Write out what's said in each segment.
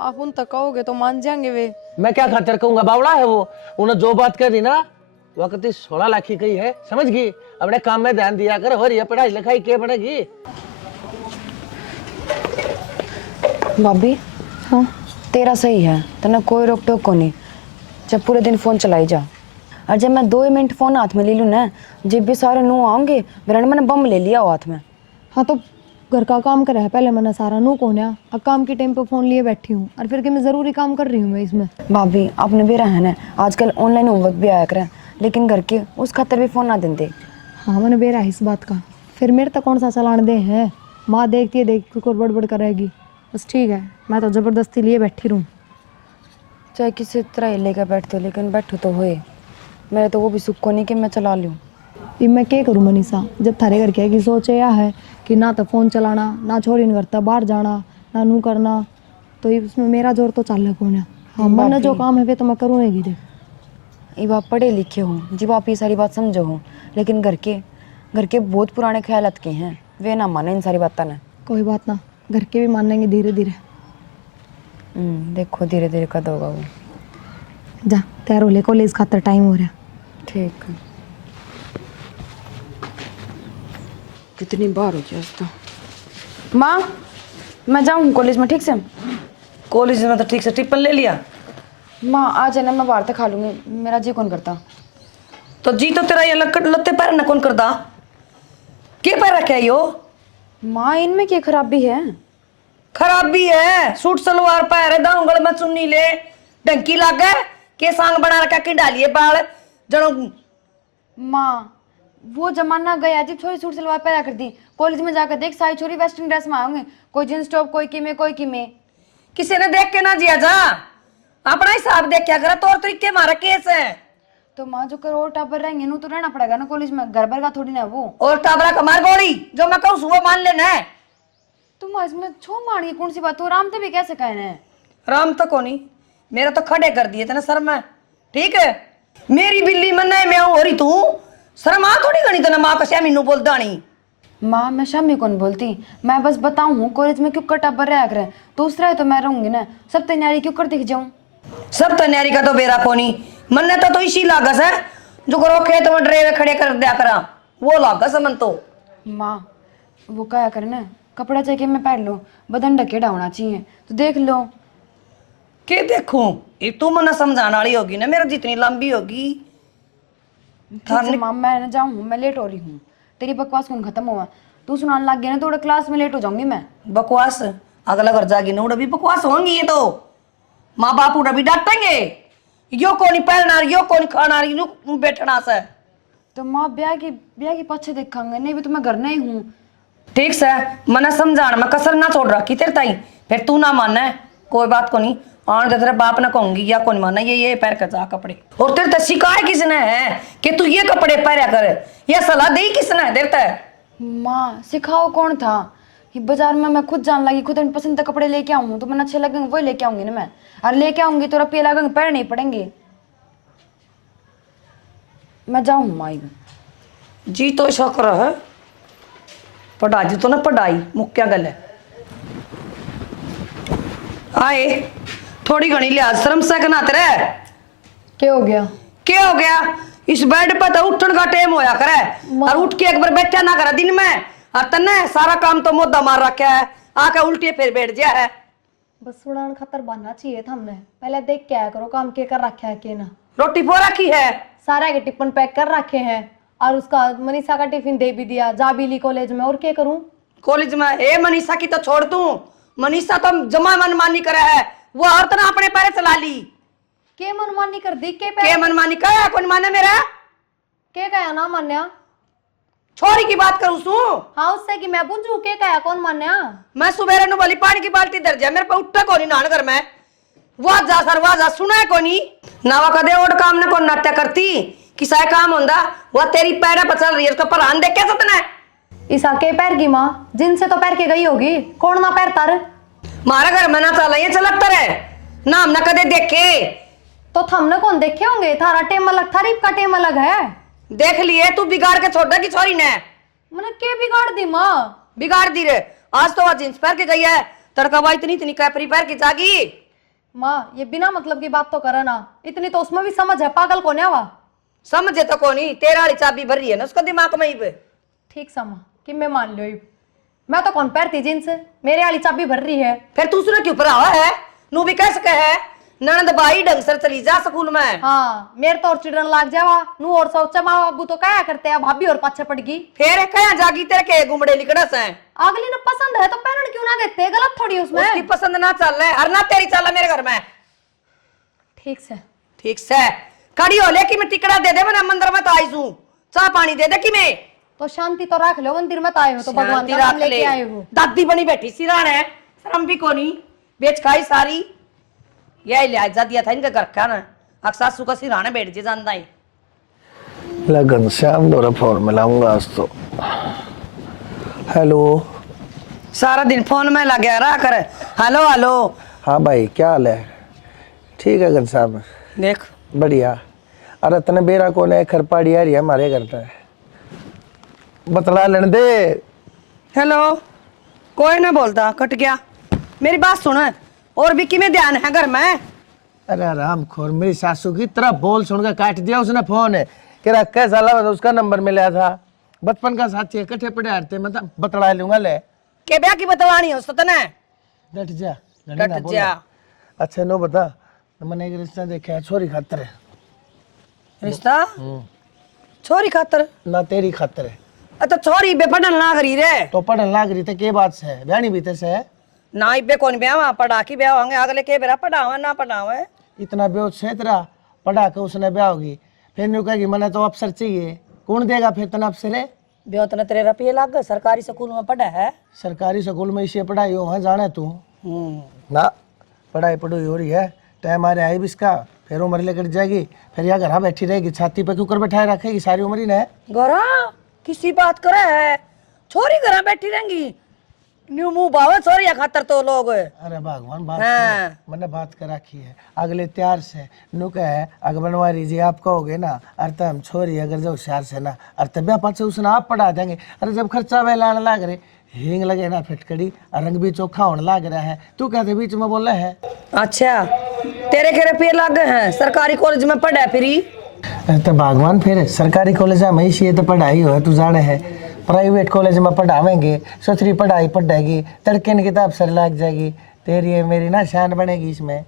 आप उन तक कहोगे तो मान जाएंगे वे। मैं क्या खातिर कहूंगा, बावड़ा है वो। उन्हें जो बात कह दी ना वक्त 16 लाख की कही है, समझ गई। अपने काम में ध्यान दिया कर, हो रही है पढ़ाई लिखाई क्या बनेगी। भाभी हाँ तेरा सही है, तेना कोई रोक टोक को नहीं। जब पूरे दिन फोन चलाई जा और जब मैं 2 मिनट फोन हाथ में ले लूँ ना, जब भी सारे नू आऊंगे मेरा मैंने बम ले लिया हाथ में। हाँ तो घर का काम करा है पहले मैंने सारा, नू कौन है। अब काम के टाइम पे फोन लिए बैठी हूँ और फिर कि मैं ज़रूरी काम कर रही हूँ मैं इसमें। भाभी आपने भी रहना है, आजकल ऑनलाइन होमवर्क भी आया करें, लेकिन घर के उस खातर भी फोन ना देते। हाँ मैंने बेरा है इस बात का, फिर मेरे तक कौन सा चलान दे हैं। माँ देखती है देख कुछ बड़बड़ करेगी, बस ठीक है मैं तो ज़बरदस्ती लिए बैठी रहूँ। चाहे किसी तरह लेकर बैठते हो, लेकिन बैठो तो होए। मेरे तो वो भी सुख को नहीं कि मैं चला लूँ। ये मैं क्या करूँ मनीषा, जब थारे घर के की सोच यह है कि ना तो फ़ोन चलाना, ना छोरी ने करता बाहर जाना, ना नू करना, तो ये उसमें मेरा जोर तो चल कौन है। हाँ मन जो काम है वे तो मैं करूँगी। देख ये आप पढ़े लिखे हो जी, आप ये सारी बात समझो हो, लेकिन घर के बहुत पुराने ख्यालात के हैं, वे ना माने इन सारी बातें ना। कोई बात ना, घर के भी मानेंगे धीरे धीरे। देखो धीरे धीरे कद होगा वो। जा तैयार हो ले, कॉलेज खातर टाइम हो रहा। ठीक है। कितनी बार हो गया तो। माँ मैं जाऊँ कॉलेज में ठीक से? कॉलेज में तो ठीक से टिप्पण ले लिया। माँ आज है ना मैं बाहर तक खा लूँगी, मेरा जी कौन करता। तो जी तो तेरा ये लत्ते पैर न कौन करदा, के पैर रखे यो? माँ इनमें क्या खराबी है? खराबी है, सूट सलवार पैर है, दांगल में चुन्नी ले, डंकी लागे के सांग बना रखा कि डालिए बाल जनो। माँ वो जमाना गया जब छोरी सूट सलवार पहना करती। कॉलेज में जाकर देख सारी छोरी वेस्टर्न ड्रेस में आएंगे, कोई जींस टॉप, कोई किमे कोई किमे। किसी ने देख के ना जिया जा, अपना हिसाब देख क्या करा, तौर तरीके मारा केस है। तो माँ जो करोड़ टापर रहेंगे नू तो रहना पड़ेगा ना कॉलेज में, घर भर का थोड़ी ना वो। और टाबरा कमार गोली जो मैं कहूँ सुबह मान लेना है। तुम इसमें छो मारनी कौन सी बात हो, राम तो भी कैसे कहना है। राम तो कोनी, मेरा तो खड़े कर दिए थे ना सर में, ठीक है। मेरी बिल्ली मन्ना मैं हो रही तू शर्म आ थोड़ी गणी तो माँ कश्या मीनू बोल दानी। माँ मैं शामी कौन बोलती, मैं बस बताऊँ कॉलेज में क्यों कटा पर रहा करे, दूसरा है तो मैं रहूंगी ना, सब तैयारी क्यों कर दिख जाऊँ। सब तैयारी का तो बेरा कोनी, मन्ने तो इसी लागस है जो करो खेत में ड्रेवे खड़े कर दिया करा, वो लागस मन तो। माँ वो क्या करे ना, कपड़ा चाहिए मैं पहन लो, बदन ढकेड़ा होना चाहिए, तो देख लो। के देखूं, ये तू मना समझाने वाली होगी ना, मेरा जितनी लंबी होगी। माँ मैं ना जाऊँ, मैं लेट हो रही हूँ, तेरी बकवास कौन खत्म हुआ, तू सुनाने लग गया ना थोड़ा, क्लास में लेट हो जाऊंगी मैं। बकवास अगला घर जागी ना उड़ा भी बकवास होंगी, ये तो माँ बाप उड़ा भी डांटेंगे, यो कोनी पहनना यो कोनी खाना यू बैठना से। तो माँ ब्याह की पीछे देखेंगे, नहीं भी तो मैं घर नहीं हूँ। ठीक से मना समझाना, मैं कसर ना छोड़ रखी तेरे ताई, फिर तू ना मानना है कोई बात को नहीं, और तेरे बाप ना कहूंगी या कौन माना ये पैर कर जा कपड़े। और तेरे तो शिकाय किसने है कि तू ये कपड़े पहरा कर, ये सलाह दी किसने है देता है। माँ सिखाओ कौन था, ये बाजार में मैं खुद जान लगी, खुद पसंद के कपड़े लेके आऊँ तो मैं अच्छे लगेंगे वही लेके आऊंगी ना मैं, और लेके आऊंगी तो रुपये लगेंगे पैर नहीं पड़ेंगे। मैं जाऊँ माँ जी तो शक्र है पढ़ाई तो ना पढ़ाई मुख्या गल है। आए थोड़ी घनी लिहाज शर्म से ना तेरे। क्या हो गया? क्या हो गया, इस बेड पर तो उठन का टाइम होया करे और उठ के एक बार बैठा ना करे दिन में, और तन्ने सारा काम तो मोदा मार रखा है, आके उल्टे फिर बैठ जा है। बस उड़ान खतर बनना चाहिए था हमने, पहले देख के आया करो काम के कर रखा है के ना। रोटी पो रखी है, सारा के टिफिन पैक कर रखे हैं, और उसका मनीषा का टिफिन दे भी दिया, जा भी ली कॉलेज में, और क्या करूं। कॉलेज में ए मनीषा की तो छोड़ दूं, मनीषा तो जमा मनमानी करे है, वो और तरह अपने पैर चला ली। के मनमानी कर दी, के मनमानी का कौन माने मेरा, के कहा ना मान्या। छोरी की बात करूं सू। हाँ उससे कि मैं पूछूं के कहा कौन मान्या। मैं सुबह नु वाली पानी की बाल्टी दर जा, मेरे पे उठता कोनी नान घर में, वाह जा सर वाह जा सुना है कोनी नावा कदे ओड काम ने कौन नाट्य करती किसा काम होंदा, वो तेरी पैर पर चल रही है, उसका परान देख के सतना है। ईसा के पैर की माँ जिनसे तो पैर के गई होगी, कौन ना पैर तर। मारा घर में ना चला ये चलता रहे ना, हम ना कदे देखे तो थमने कौन देखे होंगे, थारा टेम अलग थारीफ का टेम अलग है। देख लिए तू बिगाड़ के छोड़ की छोरी ने। मैंने के बिगाड़ दी माँ? बिगाड़ दी रे, आज तो वह जींस पहन के गई है, तड़का इतनी इतनी कैपरी पहन के जागी। माँ ये बिना मतलब की बात तो करे ना, इतनी तो उसमें भी समझ है, पागल कौन है वह? समझे तो कोनी, तेरा वाली चाबी भर रही है ना उसका दिमाग में ही पे। ठीक समा कि मैं मान लियो, मैं तो कौन पैरती जींस, मेरे वाली चाबी भर रही है। फिर दूसरे के ऊपर आवा है, नू भी कह सके है ननद भाई ढंग से चली जा स्कूल में। हाँ मेरे तो और चिड़न लाग जावा नू, और सोचा माँ बाबू तो क्या करते हैं, भाभी और पाछे पड़ गई। फिर कहा जागी तेरे के गुमड़े लिकड़स है। अगली ने पसंद है तो पहन क्यों ना देते, गलत थोड़ी उसमें। उसकी पसंद ना चल रहा है और ना तेरी चल मेरे घर में। ठीक से ठीक से खड़ी हो ले कि मैं टिकड़ा दे दे, मैं मंदिर में तो आई हूं, चाह पानी दे दे कि मैं तो शांति तो रख लो, मंदिर में तो आए हो तो भगवान का नाम लेके आए हो। दादी बनी बैठी सिरान है, शर्म भी कोनी, बेच खाई सारी। यही लिहाजा दिया था इनका घर का ना, अक्सर सासू का सिराने बैठ जे जानता ही। लगन श्याम दोरा फोन मिलाऊंगा आज तो। हेलो। सारा दिन फोन में लगे रहा कर, हेलो हेलो। हाँ भाई क्या हाल है? ठीक है घनश्याम, देख बढ़िया। अरे तने बेरा कौन है, खरपाड़ी आ रही है हमारे घर पे, बतला लेने दे। हेलो, कोई ना बोलता, कट गया। मेरी बात सुन, और भी किमें ध्यान है घर में? अरे राम खोर, मेरी सासू की तरह बोल सुन कर काट दिया उसने फोन है। कह रहा कैसा लगा, उसका नंबर मिला था, बचपन का साथी है, कट्ठे पड़े हारते, मतलब बतला लूंगा ले। के ब्याह की बतवानी हो तने? डट जा डट जा। अच्छा नो बता, मैंने एक रिश्ता देखा है छोरी खातर है। रिश्ता छोरी खातर? ना तेरी खातर है। अच्छा छोरी बेपढ़न लाग रही रे तो पढ़न लाग रही थे, के बात से है, ब्यानी बीते से है ना, इबे कौन ब्याह पढ़ा की ब्याह होंगे, अगले के बेरा पढ़ावा ना पढ़ावे। इतना बेहोश से तेरा, पढ़ा के उसने ब्याह होगी, फिर न्यू कहेगी मैंने तो अफसर चाहिए, कौन देगा फिर तना अफसर है? ब्याह तने तेरे रुपये लाग गए, सरकारी स्कूल में पढ़ा है। सरकारी स्कूल में इसे पढ़ाई हो है जाने तू ना, पढ़ाई पढ़ाई हो रही है, टाइम आ रहा है इसका, फिर उम्र लेकर जाएगी, फिर यहाँ घर बैठी रहेगी, छाती पे क्यों कर बैठाए रखेगी सारी उम्र ही ने। गोरा किसी बात करे है, छोरी घर बैठी रहेंगी, न्यू मुंह बावे छोरी खातर तो लोग। अरे भगवान बात हाँ। मैंने बात कर रखी है, अगले त्यार से नु कहे अगर बनवारी जी आप कहोगे ना, अरे हम छोरी अगर जो होशियार से ना, अरे तब पाछे उसने आप पढ़ा देंगे। अरे जब खर्चा वे लाने लाग रहे, हींग लगे ना फिटकड़ी, रंग भी चोखा होने लग रहा है, तू कहते बीच में बोल रहा है। अच्छा तेरे के रुपये लाग गए हैं, सरकारी कॉलेज में पढ़ा फिरी? तो भगवान फिर सरकारी कॉलेज में इसी तो पढ़ाई हो है, तू जाने है, प्राइवेट कॉलेज में पढ़ावेंगे, सोचरी पढ़ाई पढ़ेगी, तड़के की किताब सर लग जाएगी, तेरी है मेरी ना शान बनेगी इसमें।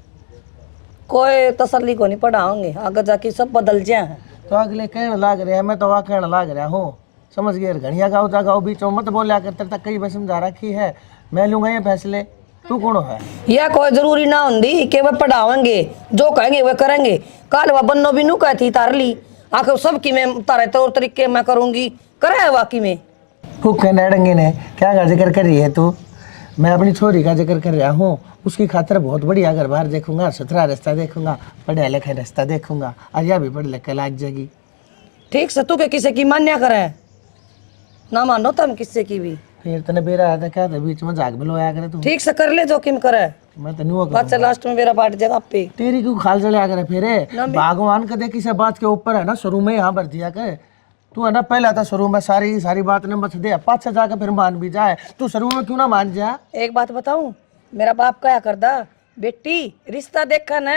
कोई तसल्ली को नहीं पढ़ाओगे, आगे जाके सब बदल जाए। तो अगले कहने लाग रहे हैं, मैं तो वहाँ कहने लाग रहा हूँ, समझ गए? घड़िया गाँव जागाओ बीच में मत बोलिया कर, तेरे तक कई बार समझा रखी है, मैं लूंगा ये फैसले, तू कौन है? यह कोई जरूरी ना होंगी कि वह पढ़ावेंगे, जो कहेंगे वह करेंगे। कल वह बन्नो भी नू कहती तार ली, आखिर सब की मैं तारे तौर तरीके मैं करूंगी, करे वाकई में। फूके नड़ंगे ने क्या का जिक्र कर रही है तू? मैं अपनी छोरी का जिक्र कर रहा हूँ, उसकी खातर बहुत बढ़िया घर बार देखूंगा, सुथरा रास्ता देखूंगा, पढ़े लिखे रास्ता देखूंगा, आया भी पढ़ लिख के लाग जाएगी। ठीक से तू के किसी की मान्या करे ना, मानो तुम किसी की भी। फिर तने बेरा आता क्या था बीच में जाग बिलोया करे तू? ठीक से कर ले जोखिम करे, मैं तो नुआ बात से लास्ट में मेरा बाट जगह पे। तेरी क्यों खाल चढ़ा करे फिर? भगवान कदे किसी बात के ऊपर है ना शुरू में यहाँ भर दिया कर, तू है ना पहला था शुरू में सारी बात ने मत दे, पाछे जाकर फिर मान भी जाए, तू शुरू में क्यों ना मान जा? एक बात बताऊं, मेरा बाप क्या करदा, बेटी रिश्ता देखा ना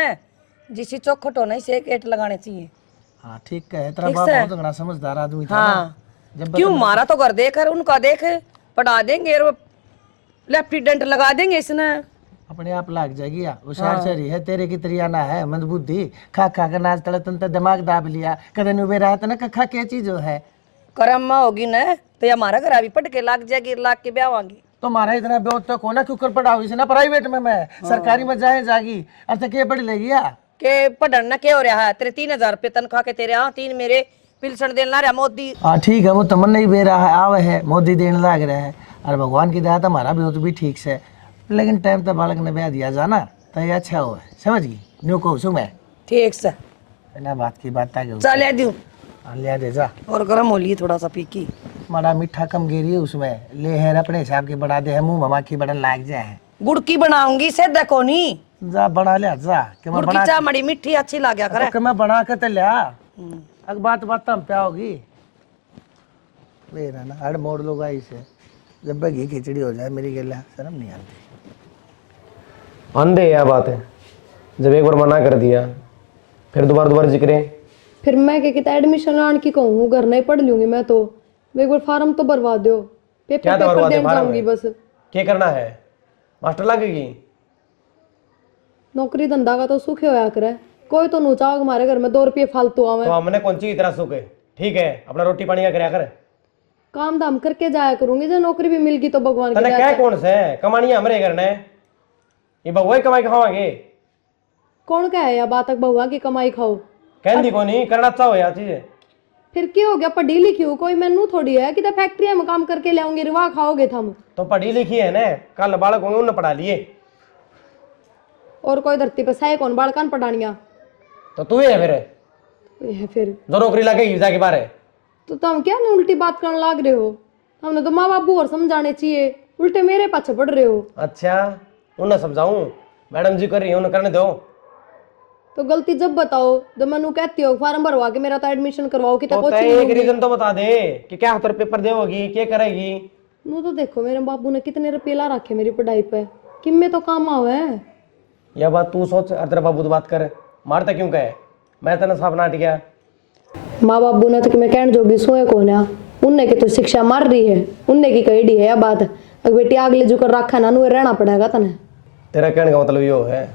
जिसी चौखट होना से एक एट लगाने चाहिए। हाँ ठीक है, तेरा बाप बहुत बड़ा समझदार आदमी था हाँ ना। जब क्यों मारा तो घर देख उनका देख, पढ़ा देंगे और लेफ्टिनेंट लगा देंगे इसने, अपने आप लाग जाएगी। होशियार शहरी है, तेरे की तरिया ना है मंदबुद्धि, खा खा के नाच तड़े तन दिमाग दाब लिया, कदे नुबे रहा था ना कखा क्या चीज है। करम में होगी ना तो ये हमारा घर अभी पट के लाग जाएगी, लाग के ब्याह होंगी। तो मारा इतना बेहोश तो कोना क्यों कर पड़ा इसे ना, प्राइवेट में मैं सरकारी में जाए जागी, अर्थ के पढ़ लेगी या के पढ़न ना क्या हो रहा है, तेरे 3000 रुपये तनख्वाह के तेरे, हाँ 3 मेरे पिलसन देना रहा मोदी। हाँ ठीक है, वो तमन नहीं दे रहा है, आवे है मोदी देने लग रहा है, और भगवान की दया तो हमारा भी हो तो भी ठीक से, लेकिन टाइम तो बालक ने ब्याह दिया जाना तो ये अच्छा हुआ, समझ गई? न्यू कहूँ सु मैं ठीक से ना बात की बात आ गई, चल दूं लिया दे जा, और गर्म हो लिए थोड़ा सा पीकी, बड़ा मीठा कम गिरी है उसमें, ले है अपने हिसाब के बढ़ा दे है, मुंह ममा की बड़न लाग जाए, गुड़ की बनाऊंगी से देखो नहीं, जा बना लिया जा कि मैं गुड़ की चाय बड़ी मीठी अच्छी लगा करे, कि मैं बना के तो लिया, अग बात बात हम क्या होगी मेरा ना हर मोड़ लोग आई से, जब घी खिचड़ी हो जाए मेरी गला शर्म नहीं आती। अंधे यह बात है, जब एक बार मना कर दिया फिर दोबारा जिक्र फिर मैं क्या कहता एडमिशन लाने की कहूँ, घर नहीं पढ़ लूंगी मैं तो। एक बार फार्म तो भरवा दो, क्या पेपर भरवा दे देने फार्म जाऊंगी में? बस। क्या करना है? मास्टर लगेगी? नौकरी धंधा का तो सुख होया करे, कोई तो नूचा हमारे घर में 2 रुपये फालतू आवे। तो हमने कौन सी इतना सुख है? ठीक है, अपना रोटी पानी का कराया कर। काम धाम करके जाया करूंगी, जो नौकरी भी मिल गई तो भगवान की तने दया क्या से। कौन से कमानी हमारे घर ने? ये बहुआ ही कमाई खावांगे। कौन क्या है या बात तक बहुआ की कमाई खाओ? कहती को नहीं करना अच्छा हो यार चीज। फिर क्या हो गया, पढ़ी लिखी हो कोई मैनू थोड़ी है कि फैक्ट्री में काम करके ले आऊंगी, रिवा खाओगे थम। तो पढ़ी लिखी है ना, कल बालक होंगे उन्हें पढ़ा लिए। और कोई धरती पे सही कौन बालकान पढ़ानिया? तो तू ही है फिर जो नौकरी लगेगी जाके बारे। तो तुम क्या नहीं उल्टी बात करने लाग रहे हो? हमने तो माँ बापू और समझाने चाहिए, उल्टे मेरे पाछे पड़ रहे हो। अच्छा, उन्हें समझाऊं? मैडम जी कर रही है, उन्हें करने दो। तो गलती जब बताओ जब मैनू कहती हो फार्म भरवा के मेरा तो एडमिशन करवाओ कि तो तय एक रीजन तो बता दे कि क्या तेरे पेपर देगी, क्या करेगी? नू तो देखो मेरे बाबू ने कितने रुपये ला रखे मेरी पढ़ाई पे, कि में तो काम आवे है। यह बात तू सोच और तेरे बाबू तो बात कर। मारता क्यों कहे? मैं तेना साफ नाट गया। माँ बाबू ने तो कि मैं कहने जोगी सोए कौन है, उनने की तो शिक्षा मार रही है, उनने की कही डी है यह बात। अब बेटी आगले जो कर रखा ना, रहना पड़ेगा तने। तेरा कहने का मतलब यो है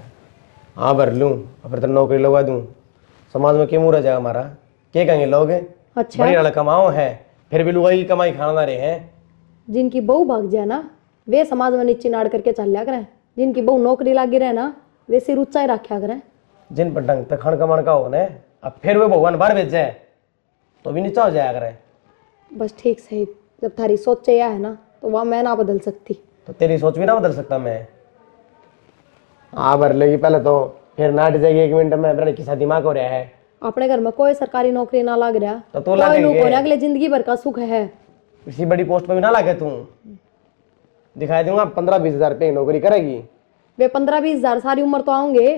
हाँ भर लूँ और फिर तेरा नौकरी लगवा दूँ, समाज में क्यों मुँह रह जाएगा हमारा? क्या कहेंगे लोग? अच्छा बड़ी वाला कमाओ है फिर भी लुगाई की कमाई खाना रहे हैं। जिनकी बहू भाग जाए ना वे समाज में नीचे नाड़ करके चल लिया करें, जिनकी बहू नौकरी लागी रहे ना वे सिर ऊंचा ही रखा करें। जिन पर ढंग तक खण कमान का हो ना, अब फिर वे भगवान बाहर भेज जाए तो भी नीचा हो जाया करे। बस ठीक सही, जब थारी सोच यह है ना तो वह मैं ना बदल सकती। तो तेरी सोच भी ना बदल सकता मैं। हाँ भर लेगी पहले तो, फिर नाट जाएगी 1 मिनट में। मेरा किसा दिमाग हो रहा है। अपने घर में कोई सरकारी नौकरी ना लग रहा तो तू लगेगी? अगले जिंदगी भर का सुख है। किसी बड़ी पोस्ट पे भी ना लगे तू, दिखाई दूंगा 15-20 हजार रुपये की नौकरी करेगी। वे 15-20 हजार सारी उम्र तो आऊंगे।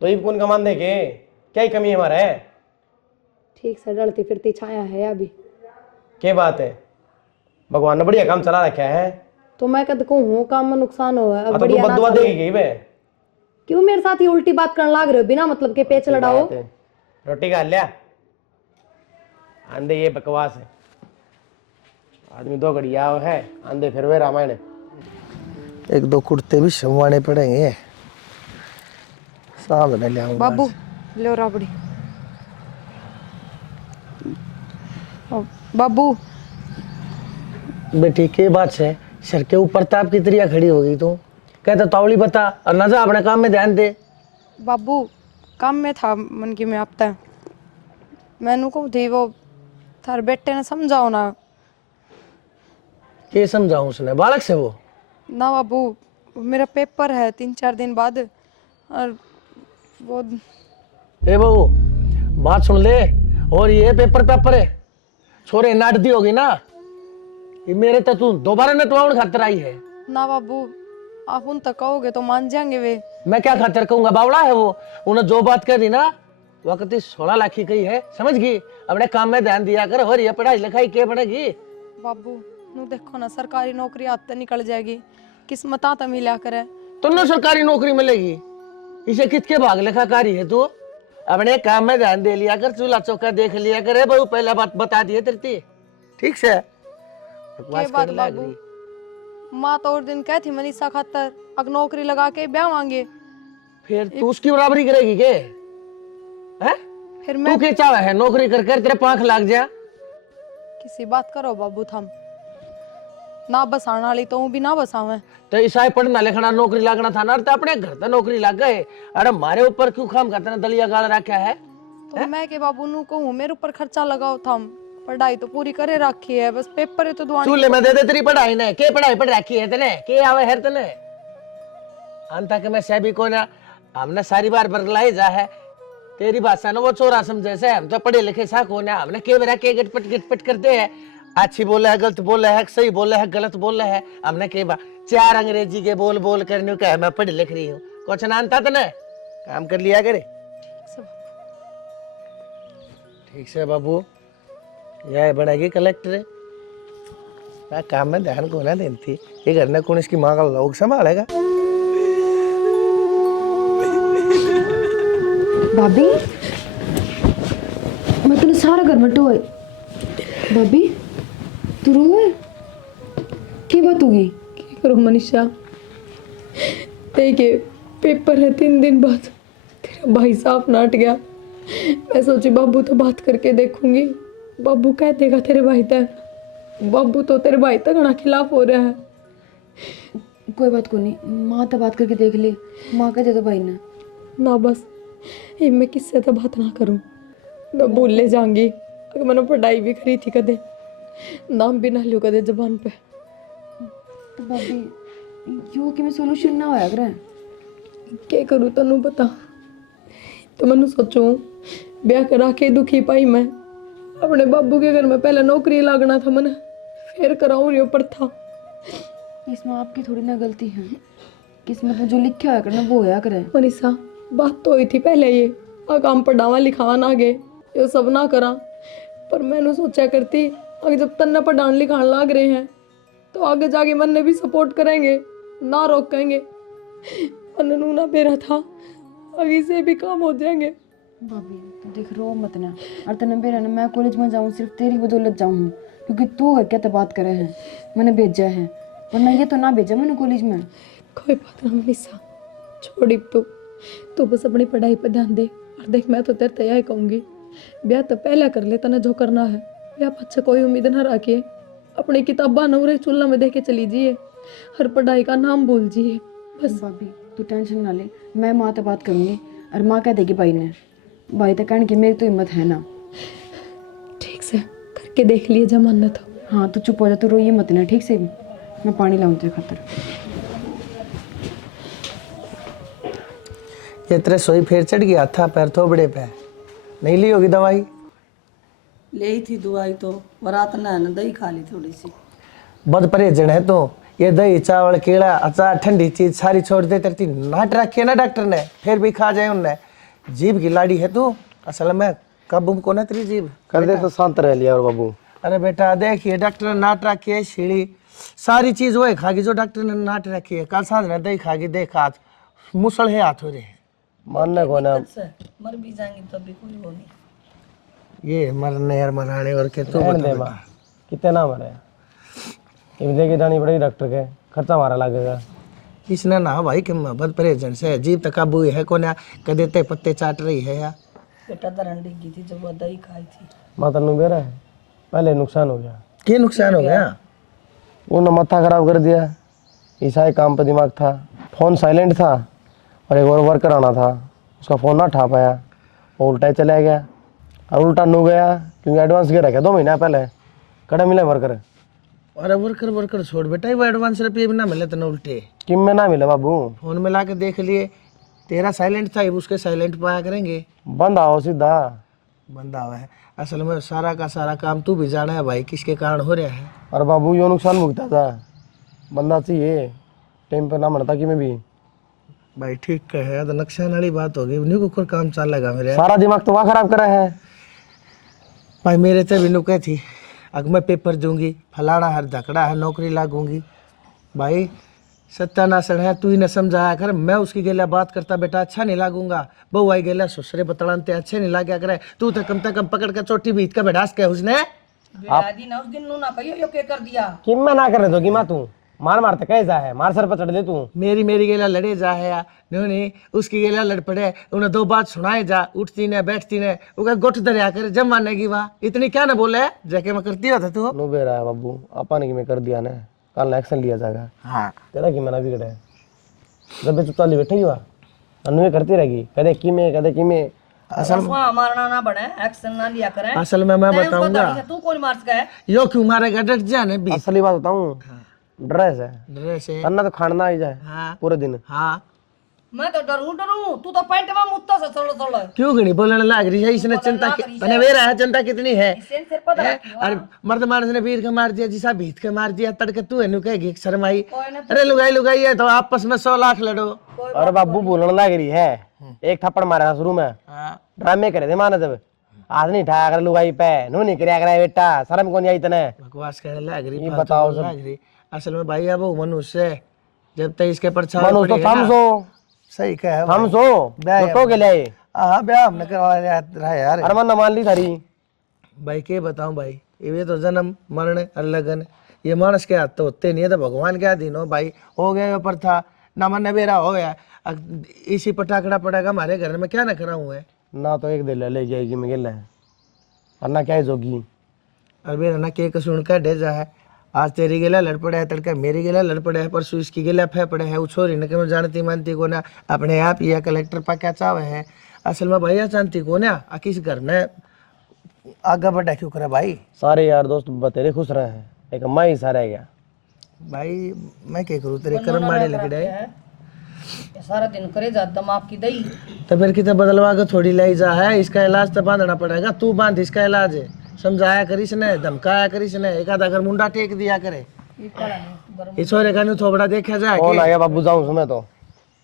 तो ये कौन कमान देंगे? क्या ही कमी है हमारा है? ठीक से डलती फिरती छाया है अभी। क्या बात है? भगवान ने बढ़िया काम चला रखा है। तो मैं कद को हूँ काम में नुकसान हो है, अब तो तू बढ़िया ना बददुआ चले। देगी वे? क्यों मेरे साथ ये उल्टी बात करने लाग रहे हो बिना मतलब के पेच लड़ाओ? रोटी खा लिया? आंधे ये बकवास है। आदमी 2 घड़िया है आंधे फिर वे रामायण। 1-2 कुर्ते भी संवाने पड़ेंगे, सामने ले आऊंगा। बाबू लो राबड़ी। बाबू बेटी के बात है, सर के ऊपर ताप की तरिया खड़ी हो गई तू। कहता तावली बता और ना जा अपने काम में ध्यान दे। बाबू काम में था मन की में आपता मैनू को थी वो थार बेटे ने समझाओ ना। ये समझाऊं उसने बालक से वो? ना बाबू मेरा पेपर है 3-4 दिन बाद और वो ए बहू बात सुन ले, और ये पेपर है छोरे नाटती होगी ना, ये मेरे तो तू दोबारा नटवाउन खातर आई है। ना बाबू आप उन तक कहोगे तो मान जाएंगे वे। मैं क्या खातर कहूंगा, बावड़ा है वो। उन्हें जो बात कह दी ना वक्त 16 लाख की कही है, समझ गई? अपने काम में ध्यान दिया कर, और ये पढ़ाई लिखाई क्या पड़ेगी? बाबू नु देखो ना सरकारी नौकरी हाथ से निकल जाएगी, किस्मत आता मिला करे तो न सरकारी नौकरी मिलेगी। इसे किसके भाग लेखाकारी है तू? अपने काम में ध्यान दे लिया कर, चूल्हा चौका देख लिया करे। बहू पहला बात बता दिए तेरी, ठीक से के बात बाबू माँ तो और दिन कहती मनीषा खातर अग नौकरी लगा के ब्याह मांगे। फिर तू उसकी बराबरी करेगी के? हैं? फिर तू मैं क्या चाहे है नौकरी कर कर तेरे पांख लाग जा? किसी बात करो बाबू थम ना बसाने वाली तो भी ना बसावे। तो ईसाई पढ़ना लिखना नौकरी लागना था ना, तो अपने घर तो नौकरी लग गए। अरे हमारे ऊपर क्यों खाम करते ना दलिया गाल रखा है? तो मैं के बाबू नु कहूँ मेरे ऊपर खर्चा लगाओ थम, पढ़ाई तो पूरी करे रखी है, बस पेपर है तो दुआनी। चूल्हे में दे दे तेरी पढ़ाई ने, के पढ़ाई पढ़ रखी है तने? के आवे है तने? अंता के मैं सभी को ना हमने सारी बार बरगलाई जा है तेरी भाषा ना वो चोरा समझे से। हम तो पढ़े लिखे सा को ना, हमने के बेरा के गिटपट करते हैं। अच्छी बोले है, गलत बोले है, सही बोले है, गलत बोले है। हमने के 4 अंग्रेजी के बोल करने का मैं पढ़ लिख रही हूँ, कुछ ना अंता तने काम कर लिया करे। ठीक से बाबू यह बनेगी कलेक्टर। मैं काम में ध्यान को ना देती, ये घर ने कौन इसकी माँ का लोग संभालेगा? भाभी मैं तेने सारा घर में टोए। भाभी तू रोए की बात होगी? क्या करूँ मनीषा, देखिए पेपर है 3 दिन बाद, तेरा भाई साहब नाट गया। मैं सोची बाबू तो बात करके देखूंगी, बाबू कह देगा तेरे भाई तक, बाबू तो तेरे भाई तक ना खिलाफ हो रहा है। कोई बात को नहीं, माँ तो बात करके देख ले, माँ कह दे तो भाई ने। ना बस ये मैं किससे तो बात ना करूं, मैं भूल ले जाऊंगी। अगर मैंने पढ़ाई भी करी थी कदे, नाम भी ना लियो कदे जबान पे। तो भाभी यो कि मैं सोल्यूशन ना होया करे। क्या करूँ तनु बता, तो मैंने सोचूं ब्याह करा के दुखी पाई मैं अपने बाबू के घर में। पहले नौकरी लागना था मैंने, फिर कराऊं रियो पर था। इसमें आपकी थोड़ी ना गलती है, किस्मत में जो लिखा होया करना वो होया करे। मनीषा बात तो हुई थी पहले, ये काम पढ़ावा लिखावा ना गे, ये सब ना करा। पर मैंने सोचा करती अगर जब तन्ना पढ़ान लिखान लाग रहे हैं तो आगे जाके मन ने भी सपोर्ट करेंगे, ना रोकेंगे। मन ना बेरा था, आगे से भी काम हो जाएंगे। भाभी तू देख रो मत ना, और तने बेरा ना मैं कॉलेज में जाऊँ सिर्फ तेरी बदौलत जाऊँ, क्योंकि तू घर क्या तो बात करे है, मैंने भेजा है, वरना ये तो ना भेजा मैंने कॉलेज में। कोई बात ना मनीषा, छोड़ी तू बस अपनी पढ़ाई पर ध्यान दे। और देख मैं तो तेरे तैयार कहूँगी, ब्याह तो पहले कर ले, तने जो करना है ब्याह अच्छा कोई उम्मीद ना रखिए। अपनी किताबा नवरे चूल्हा में देख के चली जाइए, हर पढ़ाई का नाम भूल जाइए बस। भाभी तू टेंशन ना ले, मैं माँ से बात करूँगी और माँ कह देगी भाई ने, भाई तो कहने की मेरी तो हिम्मत है ना। ठीक से करके देख लिए जमाना तो। हाँ तू चुप हो जा, तू रोइए मत ना, ठीक से? मैं पानी लाऊं तेरे खातर। ये तेरे सोई फिर चढ़ गया था पैर थोबड़े पे, नहीं ली होगी दवाई? ले थी दवाई तो रात ना है ना दही खा ली थोड़ी सी। बहुत परहेजन है तो, ये दही चावल केला अचार ठंडी चीज सारी छोड़ दे। तेरी नाट रखी है ना डॉक्टर ने, फिर भी खा जाए उनने। जीभ की लाड़ी है तू, असल में काबू को ना तेरी जीभ कर दे तो शांत रह लिया और बाबू। अरे बेटा देखिए डॉक्टर ने नाट रखी है, सीढ़ी सारी चीज वो खागी जो डॉक्टर ने नाट रखी है। कल सांझ ने दही खागी, देख आज मुसल है हाथ हो रहे हैं। मानने को ना मर भी जाएंगे तो भी कोई वो नहीं। ये मरने यार मराने और के तू रहने दे माँ, कितना मरे ये भी लेके जानी पड़ेगी डॉक्टर के, खर्चा हमारा लगेगा। इसने ना भाई कि बहुत परहेजन से जीव तक काबू है को ना कदे ते पत्ते चाट रही है यार। बेटा दरन डिग्गी थी जब वो दही खाई थी। माता नु बेरा है, पहले नुकसान हो गया। क्या नुकसान हो गया? उन्होंने माथा खराब कर दिया, ईसाई काम पे दिमाग था, फोन साइलेंट था और एक और वर्कर आना था, उसका फोन ना उठा पाया, वो उल्टा ही चला गया। और उल्टा नु गया क्योंकि एडवांस गिर रखा 2 महीना पहले, कड़ा मिले वर्कर। अरे वर्कर छोड़ बेटा, वो एडवांस रुपये भी ना मिले तो उल्टे किम में ना मिले बाबू, फोन में ला के देख लिए, तेरा साइलेंट था उसके साइलेंट पाया करेंगे। बंद आओ सीधा। बंदा हुआ है असल में, सारा का सारा काम तू भी जाना है भाई किसके कारण हो रहा है। और बाबू यो नुकसान भुगता था, बंदा चाहिए टाइम पर ना मरता कि मैं भी। भाई ठीक है, तो नुकसान वाली बात होगी, नहीं को काम चल लगा मेरे। सारा दिमाग तो वहाँ खराब करा है भाई मेरे तो भी नुके थी, अगर मैं पेपर दूंगी फलाना हर धकड़ा है नौकरी लागूंगी। भाई सत्यानाशन है, तू ही न समझाया कर, मैं उसकी गेला बात करता बेटा अच्छा नहीं लागूंगा। बहू आई गेला ससुरे बतलानते अच्छे नहीं लाग्या करे, तू तो कम से कम पकड़ कर चोटी बीत का बैठास के उसने। बेटा ना उस दिन नू ना कहियो यो के कर दिया। किम में ना करने दो कि माँ तू मार मारते कैसा है, मार सर पर चढ़ दे तू। मेरी गेला लड़े जा है या नहीं, उसकी गेला लड़ पड़े, उन्हें 2 बात सुनाए जा, उठती ने बैठती ने वो गुट दरिया करे जब मानने की वाह इतनी क्या ना बोले जाके मैं करती होता तू। नो बेरा है बाबू, आपा ने कि मैं कर दिया ना, कल एक्शन लिया जाएगा। हाँ तेरा कि मैंने बिगड़े जब भी चुपचाप बैठेगी वहाँ अनु करती रहेगी, कदे कि मैं असल मारना ना बने, एक्शन ना लिया करें। असल में मैं बताऊंगा तू कौन मार सका है? यो क्यों मारेगा, डट जाने भी असली बात बताऊं, ड्रेस है ड्रेस है। करना तो खाना ही जाए हाँ पूरे दिन। हाँ मैं तो डरू तू तो पैंट में मुत्ता से थोड़ा क्यों गणी बोलने लग रही है, इसने चिंता मैंने वेरा है चिंता कितनी है। इसे सिर पर है? अरे मर्द मानस ने वीर के मार दिया, जिसा भीत के मार दिया, तड़के तू है कहेगी शर्माई। अरे लुगाई है तो आपस में 100 लाख लड़ो। और बाबू बोलने लग रही है, एक थप्पड़ मारा शुरू में, ड्रामे करे थे माना जब हाथ नहीं उठाया कर लुगाई पे, नो नहीं कराया करे बेटा, शर्म कौन आई तने बकवास कहने लग रही, ये बताओ सब। लग रही असल में भाई अब वो मनुष्य है, जब तक इसके परछाई मनुष्य तो पड़ेगा ना, समझो सही कहे समझो ब्याह तो के लिए हाँ ब्याह हमने करवा रहा है यार। अरे मन मान ली थारी। भाई के बताऊं भाई, ये तो जन्म मरण और लगन, ये मानस के हाथ तो होते नहीं है, तो भगवान के अधीन हो भाई। हो गया पर था ना, मन बेरा हो गया। इसी पटाखड़ा पड़ेगा हमारे घर में, क्या ना करा हुआ है ना तो एक दिल ले जाएगी मैं गिल है और ना क्या जोगी। और मेरा ना केक सुन कर डेजा है। आज तेरी गिला लड़ पड़ा है, तड़का मेरी गिला लड़ पड़ा है, परसों इसकी गिला फै पड़े है। वो छोरी ने क्यों जानती मानती को ना, अपने आप ही कलेक्टर पा क्या चावे है। असल में भैया जानती को ना, किस घर में आगे बढ़ा क्यों करे भाई। सारे यार दोस्त बतेरे खुश रहे हैं, एक अम्मा ही सारा गया। भाई मैं क्या करूँ, तेरे कर्म माड़े लग रहे हैं। ये सारा दिन करे जा दिमाग की दही। तो फिर कितना बदलवा के थोड़ी लाई जा है, इसका इलाज तो बांधना पड़ेगा। तू बांध इसका इलाज है, समझाया करिस ने, धमकाया करिस ने, एक आधा अगर मुंडा टेक दिया करे। ये छोरे का न्यू थोबड़ा देखा जाए कौन कि- आ गया बाबू, जाऊं समय तो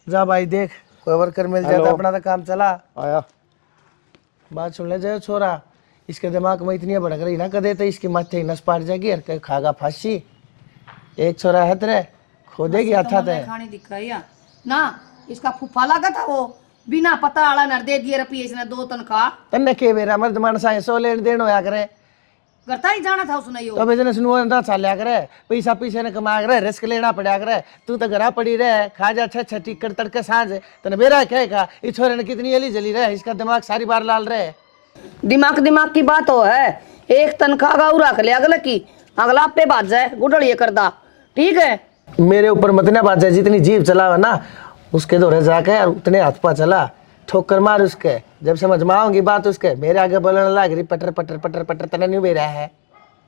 जा भाई देख, कोई वर्कर मिल जाता अपना तो काम चला। आया। बात सुन ले जाए छोरा, इसके दिमाग में इतनी भड़क रही ना कदे तो इसकी माथे नस पाट जाएगी और कहीं खागा फांसी। एक छोरा है तेरे खोदेगी अच्छा ते खाने दिख रही है ना, इसका फूफा लगा था वो, बिना पता आला नर दे दिए रुपये इसने 2 तनख्वाह। तन्ने के बेरा मर्द मानस आए 100 लेन देन होया करे, करता ही जाना था उसने यो। तो बिजनेस नु अंदा चाल्या करे, पैसा पीछे ने कमा करे, रिस्क लेना पड़ा करे। तू तो घरा पड़ी रहे, खा जा छह छठी कर तड़के सांझ, तने बेरा कहेगा इस छोरे ने कितनी अली जली रहे, इसका दिमाग सारी बार लाल रहे। दिमाग दिमाग की बात हो है, एक तनख्वाह का रख ले अगले की, अगला पे बात जाए गुडलिए करदा, ठीक है। मेरे ऊपर मत ना बात जाए, जितनी जीभ चलावा ना उसके दौरे जाके और उतने हाथ पा चला, ठोकर मार उसके। जब समझ में आऊंगी बात उसके, मेरे आगे बोलने लग रही पटर पटर पटर पटर, तने नहीं बेरा है।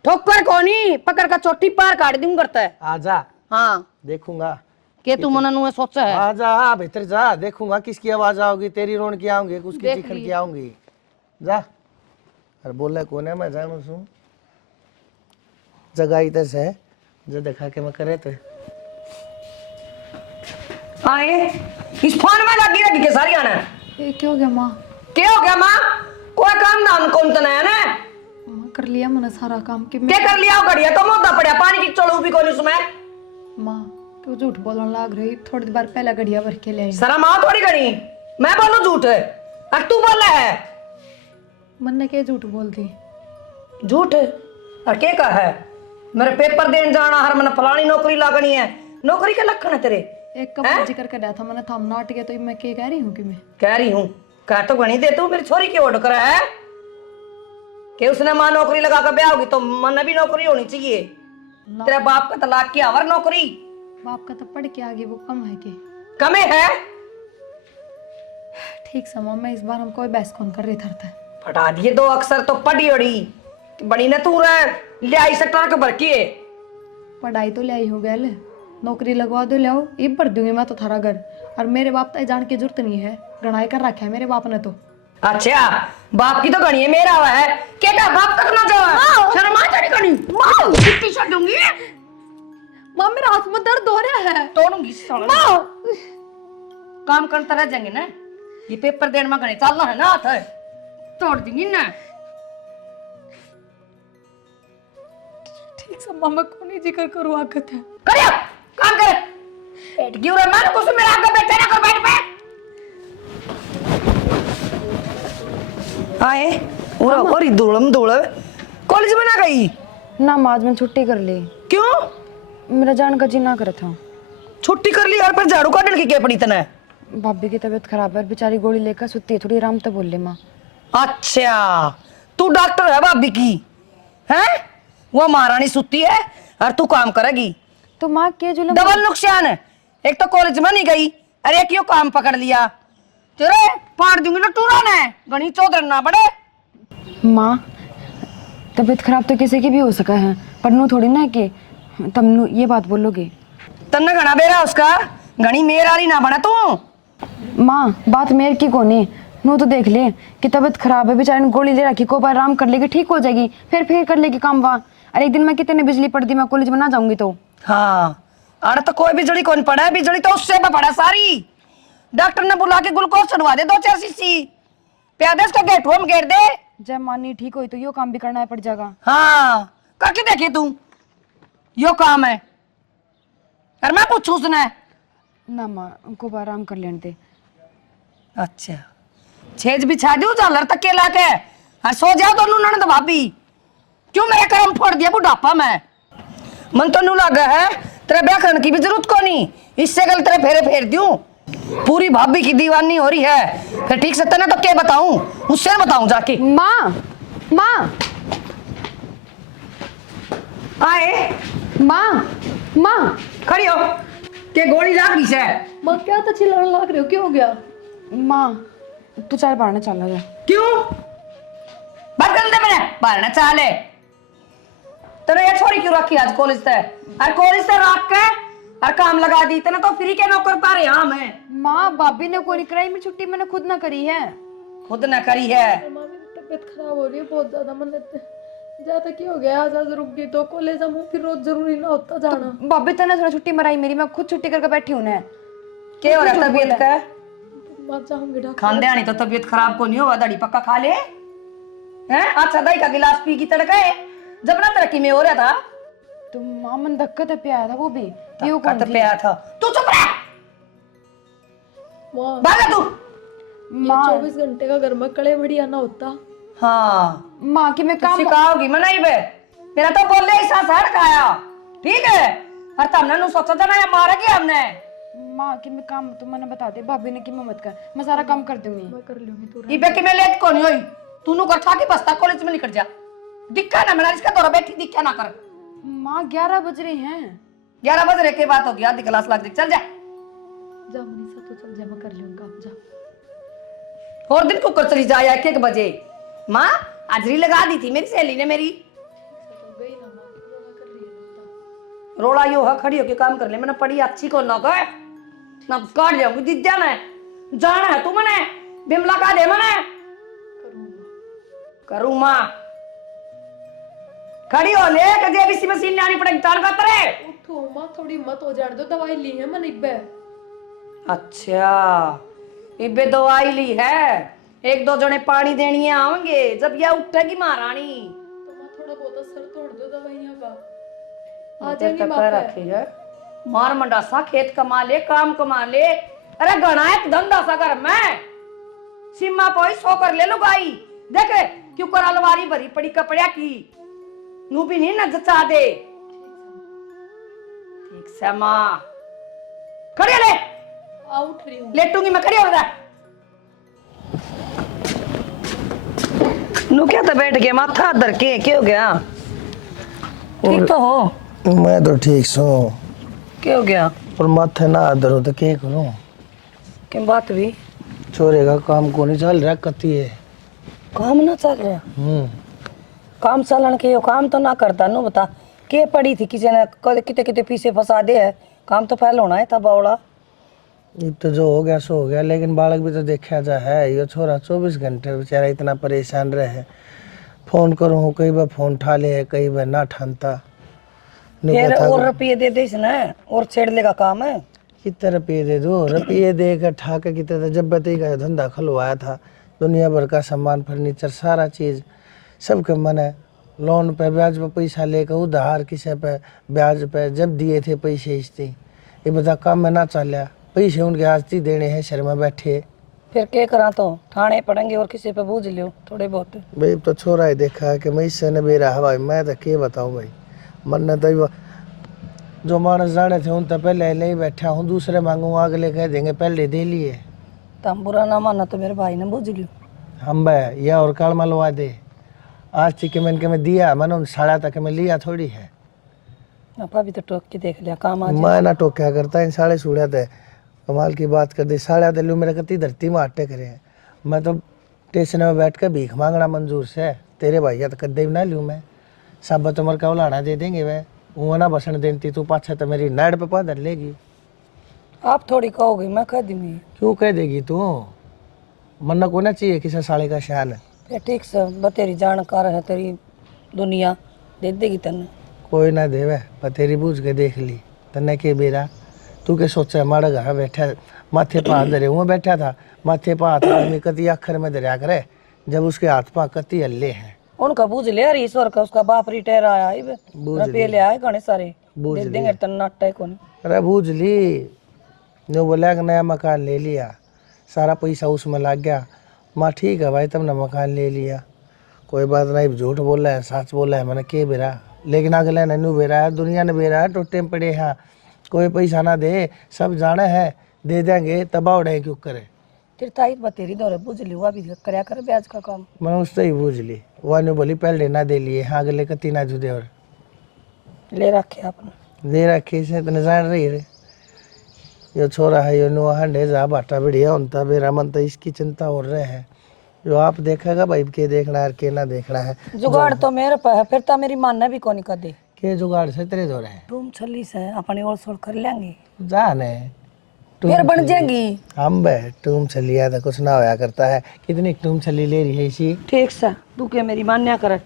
ठोकर कोनी पकड़ का चोटी पार काट दूं करता है। आजा हाँ देखूंगा, के तू मन नु सोचा है। आजा भीतर जा, देखूंगा किसकी आवाज आओगी, तेरी रोन की आऊंगी, उसकी चीखन की आऊंगी। जा और बोले कौन है, मैं जानू सू जगह इधर से जो देखा के मैं करे तो आए इस फोन में लगी रही के सारी आना। ये क्या हो गया माँ? क्या हो गया माँ? कोई काम नाम कौन तना है ना? माँ कर लिया मैंने सारा काम कि क्या कर लिया घड़िया तो मुद्दा पड़ा, पानी की चलो भी कौन उसमें। माँ क्यों झूठ बोलने लग रही? थोड़ी देर पहले गड़िया भर के ले आई। सरा माँ थोड़ी घड़ी मैं बोलूं झूठ है और तू बोल रहा है मन ने क्या झूठ बोल दी? झूठ और क्या कहा है? मेरे पेपर देने जाना, हर मन फलानी नौकरी लागनी है, नौकरी के लक्षण है तेरे। एक कब जिक्र कर रहा था मैंने, थम नाट गया तो मैं क्या कह रही हूँ कि मैं कह रही हूँ कह तो गणी दे, तू मेरी छोरी की ओढ़ कर है कि उसने माँ नौकरी लगा कर ब्याह होगी तो मन भी नौकरी होनी चाहिए। तेरा बाप का तलाक किया और नौकरी बाप का तो पढ़ के आगे वो कम है कि कमे है। ठीक समा, मैं इस बार हम कोई बहस कौन कर रही था। फटा दिए 2 अक्षर तो पढ़ी ओढ़ी बड़ी ने तू रह ले आई से ट्रक भर के। पढ़ाई तो ले आई हो गया, नौकरी लगवा दो, ले आओ, ये भर दूंगी मैं तो थारा घर। और मेरे बाप तो जान की जरूरत नहीं है, गणाई कर रखा है मेरे बाप ने तो। अच्छा बाप की तो गणी है, मेरा हुआ है क्या बाप तक ना जाओ शर्मा तेरी गणी मां छुट्टी छोड़ दूंगी। माँ मेरे हाथ में दर्द हो रहा है, तोड़ूंगी साला। काम करता रह जाएंगे ना, ये पेपर देने में गणे चलना है ना, हाथ है तोड़ दूंगी ना। ठीक समा, मैं कौन ही जिक्र करूँ आकत है। करियो काम कर पेट गिर रहा मैं कुछ मेरा आगे बैठे ना कर बैठ पे आए और धूलम धूल कॉलेज में ना गई ना माँ आज मैंने छुट्टी कर ली। क्यों? मेरा जान का जी ना करा था। छुट्टी कर ली और पर झाड़ू काटने की क्या पड़ी तने? भाभी की तबीयत खराब है, बेचारी गोली लेकर सुती है, थोड़ी आराम तो बोल ले माँ। अच्छा तू डॉक्टर है भाभी की है, वो महारानी सुती है और तू काम करेगी तो माँ के जुलम डबल नुकसान है, एक तो कॉलेज में नहीं गई अरे एक यो काम पकड़ लिया तेरे फाड़ दूंगी ना टूरा ने गणी चौधर ना बड़े। माँ तबीयत खराब तो किसी की भी हो सका है, पर नू थोड़ी ना कि तुम नू ये बात बोलोगे। तन्ने घना बेरा उसका गणी मेरा ही ना बना तू। माँ बात मेर की कोनी, नू तो देख ले कि तबीयत खराब है, बेचारी ने गोली ले रखी, को बार आराम कर लेगी ठीक हो जाएगी, फिर कर लेगी काम वहाँ। अरे एक दिन मैं कितने बिजली पड़ दी, मैं कॉलेज में ना जाऊंगी तो। हाँ अरे तो कोई बिजली कौन पड़ा है, बिजली तो उससे पे पड़ा सारी। डॉक्टर ने बुला के ग्लूकोज चढ़वा दे 2-4 सीसी प्यादे उसका गेट में घेर दे। जब मानी ठीक हुई तो यो काम भी करना पड़ जाएगा। हाँ करके देखिए तू यो काम है और मैं पूछू उसने ना माँ उनको आराम कर लेने दे। अच्छा छेज बिछा दू झालर तक के लाके और सो जाओ दोनों ननद भाभी। क्यों मेरा काम फोड़ दिया बुढ़ापा में? मन तो नू लगा है तेरे ब्याह करने की भी जरूरत को नहीं, इससे गल तेरे फेरे फेर दूं। पूरी भाभी की दीवानी हो रही है, फिर ठीक से तेने तो क्या बताऊं, उससे बताऊं जाके। माँ माँ आए माँ माँ खड़ी हो के गोली लाग रही से। माँ क्या तो चिल्लाने लग रहे हो, क्या हो गया? माँ तू चाय बाढ़ने चल जा। क्यों बात करते मैंने बारना चाले तेरे ये छोरी क्यों रखी आज कॉलेज से? और कॉलेज से रख के और काम लगा दी तेने तो फ्री के नौकर पा रहे हम हैं। माँ भाभी ने कोई नहीं कराई, मेरी छुट्टी मैंने खुद ना करी है। खुद न करी है। माँ मेरी तबीयत खराब हो रही है बहुत ज्यादा, मन ज्यादा क्या हो गया, आज रुक गई तो कॉलेज हम फिर रोज जरूरी ना होता जाना। भाभी तने थोड़ा छुट्टी मराई मेरी, मैं खुद छुट्टी करके बैठी हूँ ना। क्या हो रहा है तबीयत का? मैं चाहूंगी डॉक्टर। खांदे आनी तो तबीयत खराब को नहीं होगा, दड़ी पक्का खा ले हैं। अच्छा दही का गिलास पी की तड़का जब ना तरक्की में हो रहा था। तो माँ मन धक्का तो पिया था वो भी, क्यों कट पे आया था। तू चुप रह, माँ भागा तू। माँ 24 घंटे का घर में कड़े बढ़िया ना होता। हाँ माँ की मैं काम सिखाओगी मनाई बे, मेरा तो बोल ले ऐसा सड़ खाया ठीक है। और तमने नु सोचा था ना ये मारा कि हमने। माँ की मैं काम तो मैंने बता दे, भाभी ने कि मैं मत कर, मैं सारा काम कर दूंगी। मैं कर लूंगी तू। इबे की मैं लेट को नहीं हुई, तू नु कर छाती बस्ता कॉलेज में निकल जा। दिक्का ना मेरा इसका दौरा बैठी दिक्का ना कर। माँ 11 बज रही हैं। 11 बजे के बात होगी, आधी क्लास लग जाएगी। चल जा जा मनीषा तू चल जा, मैं कर लूंगा काम जा। और दिन को कर चली जाए 1 बजे। माँ हाजरी लगा दी थी मेरी सहेली ने मेरी। गई ना माँ, योगा कर रही है ना। रोड़ा यो है खड़ी होके काम कर ले, मैंने पढ़ी अच्छी को ना कहे ना काट जाऊंगी दिद्या में। जाना है तू मने बिमला का दे मने करूँ माँ। खड़ी हो ले के जेबीसी मशीन ने आनी पड़ेगी तान का तरे। उठो माँ, थोड़ी मत हो जाने दो, दवाई ली है मैंने इब्बे। अच्छा इबे दवाई ली है, 1-2 जने पानी देनी है आवेंगे जब यह उठेगी महारानी। तो माँ थोड़ा बहुत असर तोड़ दो दवाइयाँ का। आ तेरे जाएगी तक माँ रखी है मार मंडासा, खेत कमा ले काम कमा ले। अरे गणा एक धंधा सा घर में सीमा पोई 100 कर ले लो गाई देख क्यों कर अलमारी भरी पड़ी कपड़िया की नू भी नहीं न जचा दे। ठीक से माँ खड़ी हो ले, आ उठ रही हूँ। लेटूंगी मैं, खड़ी हो जा। नू क्या तो बैठ गया माथा धर के, क्या हो गया? ठीक तो हो? मैं तो ठीक सो, क्या हो गया? पर माथे ना दर्द तो क्या करूं? क्या बात भी? छोरे का काम को नहीं चल रहा, कती है काम ना चल रहा? काम चलन के यो काम तो ना करता नो बता के पड़ी थी किसी ने किते किते पीछे फंसा दे है, काम तो पहले होना है था बावड़ा। ये तो जो हो गया सो हो गया, लेकिन बालक भी तो देखा जा है। ये छोरा 24 घंटे बेचारा इतना परेशान रहे, फोन करूँ कई बार फोन उठा ले कई बार ना ठानता। फिर और रुपये दे दे इसने और छेड़ लेगा काम है। कितने रुपये दे दो? रुपये दे कर ठा के कितने जब बती का धंधा खुलवाया था, दुनिया भर का सामान फर्नीचर सारा चीज़ सबके मन है। लोन पे ब्याज पे पैसा लेकर उधार किसी पे ब्याज पे जब दिए थे पैसे इसते, ये बता काम में ना चलिया, पैसे उनके हाथी देने हैं शहर में बैठे। फिर क्या करा तो ठाणे पड़ेंगे और किसी पे बूझ लियो थोड़े बहुत। भाई तो छोरा ही देखा है कि मैं इससे ने बेरा हवाई, मैं तो क्या बताऊँ भाई। मन ने तो जो मानस जाने थे उन तो पहले नहीं बैठा हूँ, दूसरे मांगू अगले कह देंगे पहले दे लिए। तुम बुरा ना माना तो मेरे भाई ने बूझ लियो। हम भाई यह और काल मलवा दे, आज थी कि मैंने दिया मैंने साड़ा तक मैं लिया थोड़ी है। अपा भी तो टोक के देख लिया काम आज। मैं ना टोक्या करता इन साढ़े सूढ़ा थे, कमाल की बात कर दी। साढ़े आते लू मेरे कती धरती में आटे करे हैं, मैं तो स्टेशन में बैठ कर भीख मांगना मंजूर से। तेरे भैया तो कदे भी ना लूँ मैं, सब तो मर का उलाना दे देंगे वह, वो ना बसन देती तू पाछा तो मेरी नाड़ पे पादर लेगी। आप थोड़ी कहोगे मैं कह दूंगी। क्यों कह देगी तू? मरना को ना चाहिए किसी साले का शान है। फिर ठीक से बतेरी जानकार है तेरी दुनिया, दे देगी तन्ने। कोई ना देवे पर तेरी बूझ के देख ली तन्ने के बेरा। तू के सोचा हमारा घर बैठा माथे पा धरे हुए बैठा था, माथे पा हाथ आदमी कति अखर में दरिया करे जब उसके हाथ पा कति हल्ले हैं। उनका बूझ ले यार, ईश्वर का उसका बाप रिटायर आया है रुपये ले आए घने सारे, बूझ दे देंगे तन्ना अट्टा को नहीं। अरे बूझ ली, जो बोला कि नया मकान ले लिया, सारा पैसा उसमें लग गया, माँ ठीक है भाई, तुमने मकान ले लिया, कोई बात नहीं, झूठ बोला है सच बोला है मैंने के बेरा, लेकिन अगले ने नू बेरा है, दुनिया ने बेरा है, टोटे में पड़े हैं, कोई पैसा ना दे, सब जाने हैं, दे देंगे तबाह उड़े क्यों करे। तेरी ताई बतेरी दौरे बुझ ली, हुआ भी करया कर ब्याज का काम। मैंने उससे ही बूझ ली, वह ने बोली पहले ना दे लिए, हाँ अगले कती ना जुदे और ले रखे आपने। दे रखे से इतने जान रही रे, यो छोरा है यो नुआ हंडे जा बाटा बढ़िया होता, मेरा मन तो इसकी चिंता हो रहे है, जो आप देखेगा भाई के देखना है के ना देखना है। जुगाड़ तो मेरे पे है, फिर तो मेरी मानना भी कौन कर दे। के जुगाड़ से तेरे दो रहे तुम छली से अपनी ओर सोर कर लेंगे, जाने फिर बन जाएंगी। हम बे तुम चलिया तो कुछ ना होया करता है, कितनी तुम चली ले रही है इसी ठीक से तू के मेरी मान्या करे,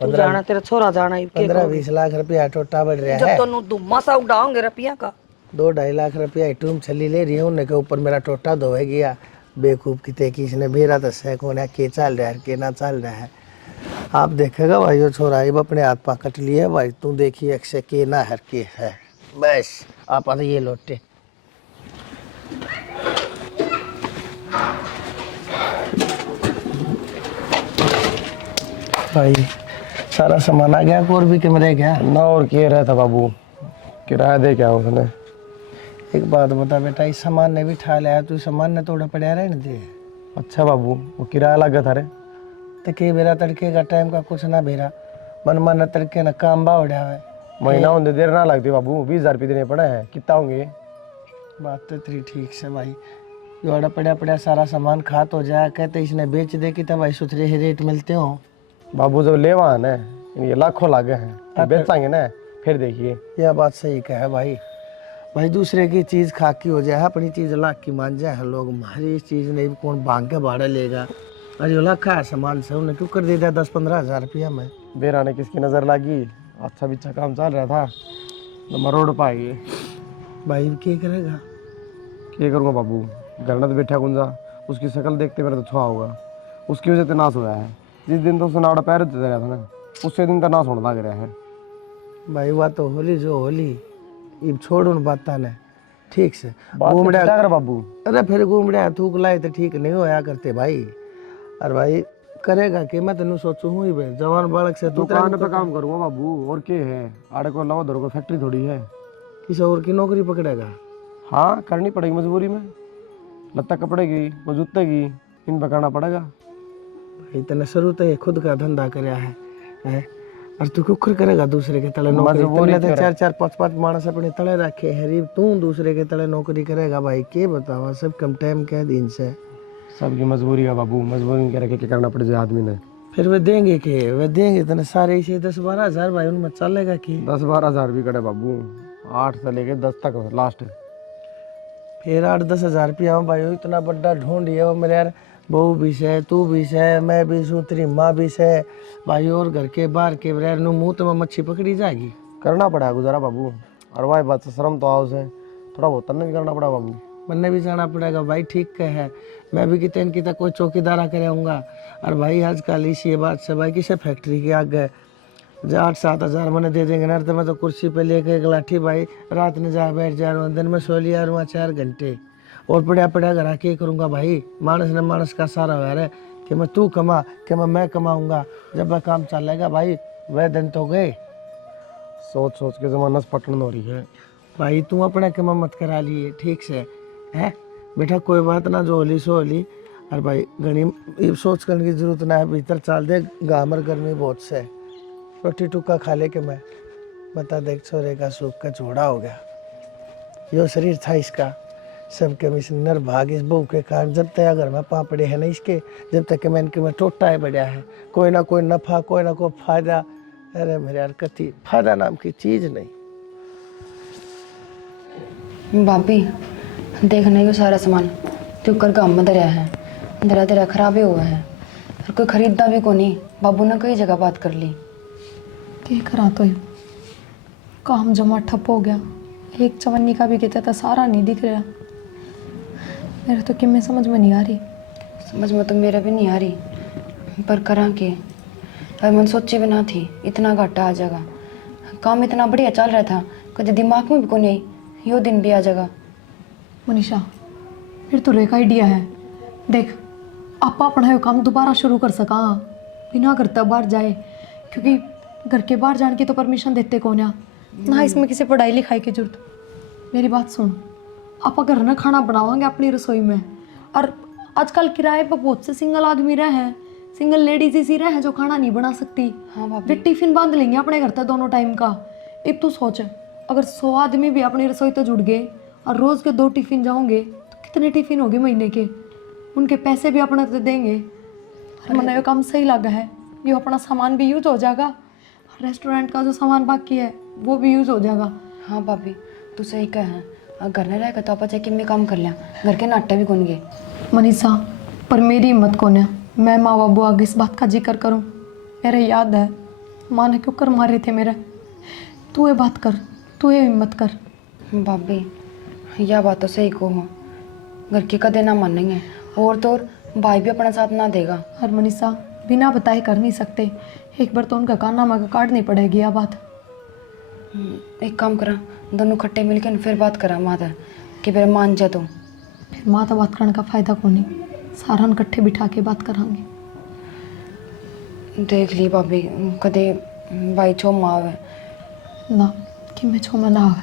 तू जाना तेरा छोरा जाना ही के 15-20 लाख रुपया टोटा बढ़ रहा है, जब तो धुम्मा सा उड़ाओगे रुपया का। 2-2.5 लाख रुपया तुम चली ले रही है, उनके के ऊपर मेरा टोटा धोए गया, बेवकूफ कितने की इसने भेरा तो सह कौन है के चल रहा है के ना चल रहा है। आप देखेगा भाई वो छोरा ये अपने हाथ पा कट लिए भाई, तू देखिए अक्सर के ना हर के है, बस आप ये लौटे। भाई सारा सामान आ गया, और भी कमरे गया ना और के रहा था बाबू, किराया दे क्या उसने। एक बात बता बेटा, इस सामान ने भी ठा लिया, तू सामान ने थोड़ा पड़ा रहने दे। अच्छा बाबू, वो किराया लग गया था रे। तो के बेरा तड़के का टाइम का कुछ ना बेरा, मन तड़के ना काम बा उड़ा है, महीना होने देर ना लगती बाबू, 20,000 रुपये देने पड़े हैं, कितना होंगे। बात तो तेरी ठीक से भाई, जो पड़ा पड़ा सारा सामान खात हो जाए, कहते इसने बेच दे कि तब भाई सुथरे ही रेट मिलते हो। बाबू जब लेवा है ना, ये लाखों लागे हैं, तो बेचेंगे ना फिर देखिए। यह बात सही कहे भाई, भाई दूसरे की चीज़ खाकी हो जाए, अपनी चीज़ लाख की मान जाए लोग, हमारी चीज़ नहीं कौन भाग के भाड़ा लेगा। अरे लाखा है सामान से उन्हें क्यों कर दे दिया 10-15 हज़ार रुपया में। बेरा ने किसकी नज़र लगी, अच्छा भी अच्छा काम चल रहा था, तो मैं रोड पर आई। भाई क्या करेगा, क्या करूँगा बाबू, घर में तो बैठा गुंजा, उसकी शक्ल देखते मेरा तो छुआ होगा, उसकी वजह से नाश हुआ है। जिस दिन तो उसने नाड़ा पैर दे रहा था ना, उससे दिन तो नाश होने लग रहा है। भाई वह तो होली जो होली, ये छोड़ उन बाता ने ठीक से घूम रहा कर बाबू। अरे फिर घूम रहा थूक लाए तो ठीक नहीं होया करते भाई। अरे भाई करेगा कि मैं तेन सोचू हूँ ही भाई, जवान बालक से दुकान पे काम करूँगा बाबू, और क्या है, आड़े को लाओ धरो को फैक्ट्री थोड़ी है, किसी और की नौकरी पकड़ेगा। हाँ करनी पड़ेगी मजबूरी में, लत्ता कपड़े की वो जूते की इन पर करना पड़ेगा। भाई तेने शुरू तो ये खुद का धंधा कराया है? और तू क्यों करेगा दूसरे के तले नौकरी, तुमने तो 4-4 5-5 मानस अपने तले रखे है, तू दूसरे के तले नौकरी करेगा भाई, के बतावा सब कम टाइम के दिन से। सबकी मजबूरी है बाबू, मजबूरी में क्या करना पड़ जाए आदमी ने। फिर वे देंगे के, वे देंगे तेने सारे इसे 10-12 हज़ार भाई, उनमें चलेगा कि 10-12 हज़ार भी करे बाबू, 8 से लेके 10 तक लास्ट। फिर 8-10 हज़ार रुपया भाई, इतना बड़ा ढूंढ है वो मेरे यार, बहू भी से, तू भी से, मैं भी सू, तेरी माँ भी से भाई, और घर के बाहर के बगैर नु मुँह तो मच्छी पकड़ी जाएगी। करना पड़ेगा गुजारा बाबू, और भाई बात से शर्म तो आओ से थोड़ा बहुत तन्ने भी करना पड़ा बाबू। मन्ने भी जाना पड़ेगा भाई, ठीक है, मैं भी कितने की तक कोई चौकीदारा करूँगा। और भाई आजकल इसी बात से भाई किसे फैक्ट्री के आगे जो 8-7 हज़ार मैंने दे देंगे ना, तो मैं तो कुर्सी पे लेके एक लाठी भाई रात में जा बैठ जा रहा हूँ, दिन में सो लिया रहा 4 घंटे, और पड़ा पड़ा घर आके करूँगा भाई। मानस ने मानस का सारा हो रहा है कि मैं तू कमा कि मैं कमाऊँगा, जब वह काम चलेगा भाई वह दिन तो गए। सोच सोच के जमाना पटन हो रही है भाई, तू अपने कमा मत करा लिए ठीक से है बेटा, कोई बात ना, जो होली सो होली। और भाई घनी सोच करने की जरूरत ना है, भीतर चल दे, गामर गर्मी बहुत से, रोटी टुक्का खा ले के मैं बता देख, छोरे का सूख का चूड़ा हो गया, यो शरीर था इसका, सबके मिशनर भाग इस बहू के कारण, जब तक घर में पापड़े है ना इसके, जब तक मैं इनके में टोटा है बढ़िया है, कोई ना कोई नफा कोई ना कोई फायदा। अरे मेरे यार कति फायदा नाम की चीज नहीं। भाभी देख नहीं वो सारा सामान जो कर गाँव में दरिया है, दरिया दरिया खराब ही हुआ है, और कोई खरीदता भी को नहीं। बाबू ने कई जगह बात कर ली। देख रहा तो काम जमा ठप हो गया, एक चवन्नी का भी कहता था, सारा नहीं दिख रहा मेरे तो, कि मैं समझ में नहीं आ रही। समझ में तो मेरा भी नहीं आ रही, पर करा के अब मन सोची भी ना थी इतना घाटा आ जाएगा। काम इतना बढ़िया चल रहा था, कभी दिमाग में भी को नहीं यो दिन भी आ जाएगा। मनीषा फिर तो एक आइडिया है, देख आपा अपना ये काम दोबारा शुरू कर सका बिना करता बाहर जाए, क्योंकि घर के बाहर जाने की तो परमिशन देते कौन है ना, इसमें किसी पढ़ाई लिखाई की जरूरत। मेरी बात सुन, आप घर ना खाना बनावांगे अपनी रसोई में, और आजकल किराए पर बहुत से सिंगल आदमी रहे हैं, सिंगल लेडीज इसी रहे हैं जो खाना नहीं बना सकती। हाँ भाभी। वे टिफिन बांध लेंगे अपने घर तक दोनों टाइम का। एक तू सोच, अगर 100 आदमी भी अपनी रसोई तो जुड़ गए और रोज के 2 टिफिन जाओगे तो कितने टिफिन हो गए महीने के, उनके पैसे भी अपना तो देंगे। और मैंने ये काम सही लगा है, ये अपना सामान भी यूज हो जाएगा, रेस्टोरेंट का जो सामान बाकी है वो भी यूज हो जाएगा। हाँ भाभी तू सही कह है, घर में रहेगा तो आप जाके मैं काम कर लिया, घर के नाटे भी कौन गए। मनीषा, पर मेरी हिम्मत कौन है मैं माँ बाबू आगे इस बात का जिक्र करूं। मेरे याद है माँ ने क्यों कर मारे थे मेरे। तू ये बात कर, तू ये हिम्मत कर। भाभी यह बात तो सही को हो, घर के कदे ना मानेंगे, और तो और भाई भी अपना साथ ना देगा। और मनीषा बिना बताए कर नहीं सकते, एक बार तो उनका काना माँ काटनी पड़ेगी यह बात। एक काम करा, दोनों खट्टे मिलकर फिर बात करा माता कि फिर मान जा तो। फिर माँ तो बात करने का फायदा कौन नहीं, सारा इकट्ठे बिठा के बात करांगे। देख ली भाभी कदे भाई छो माँ है ना कि मैं छो में ना है,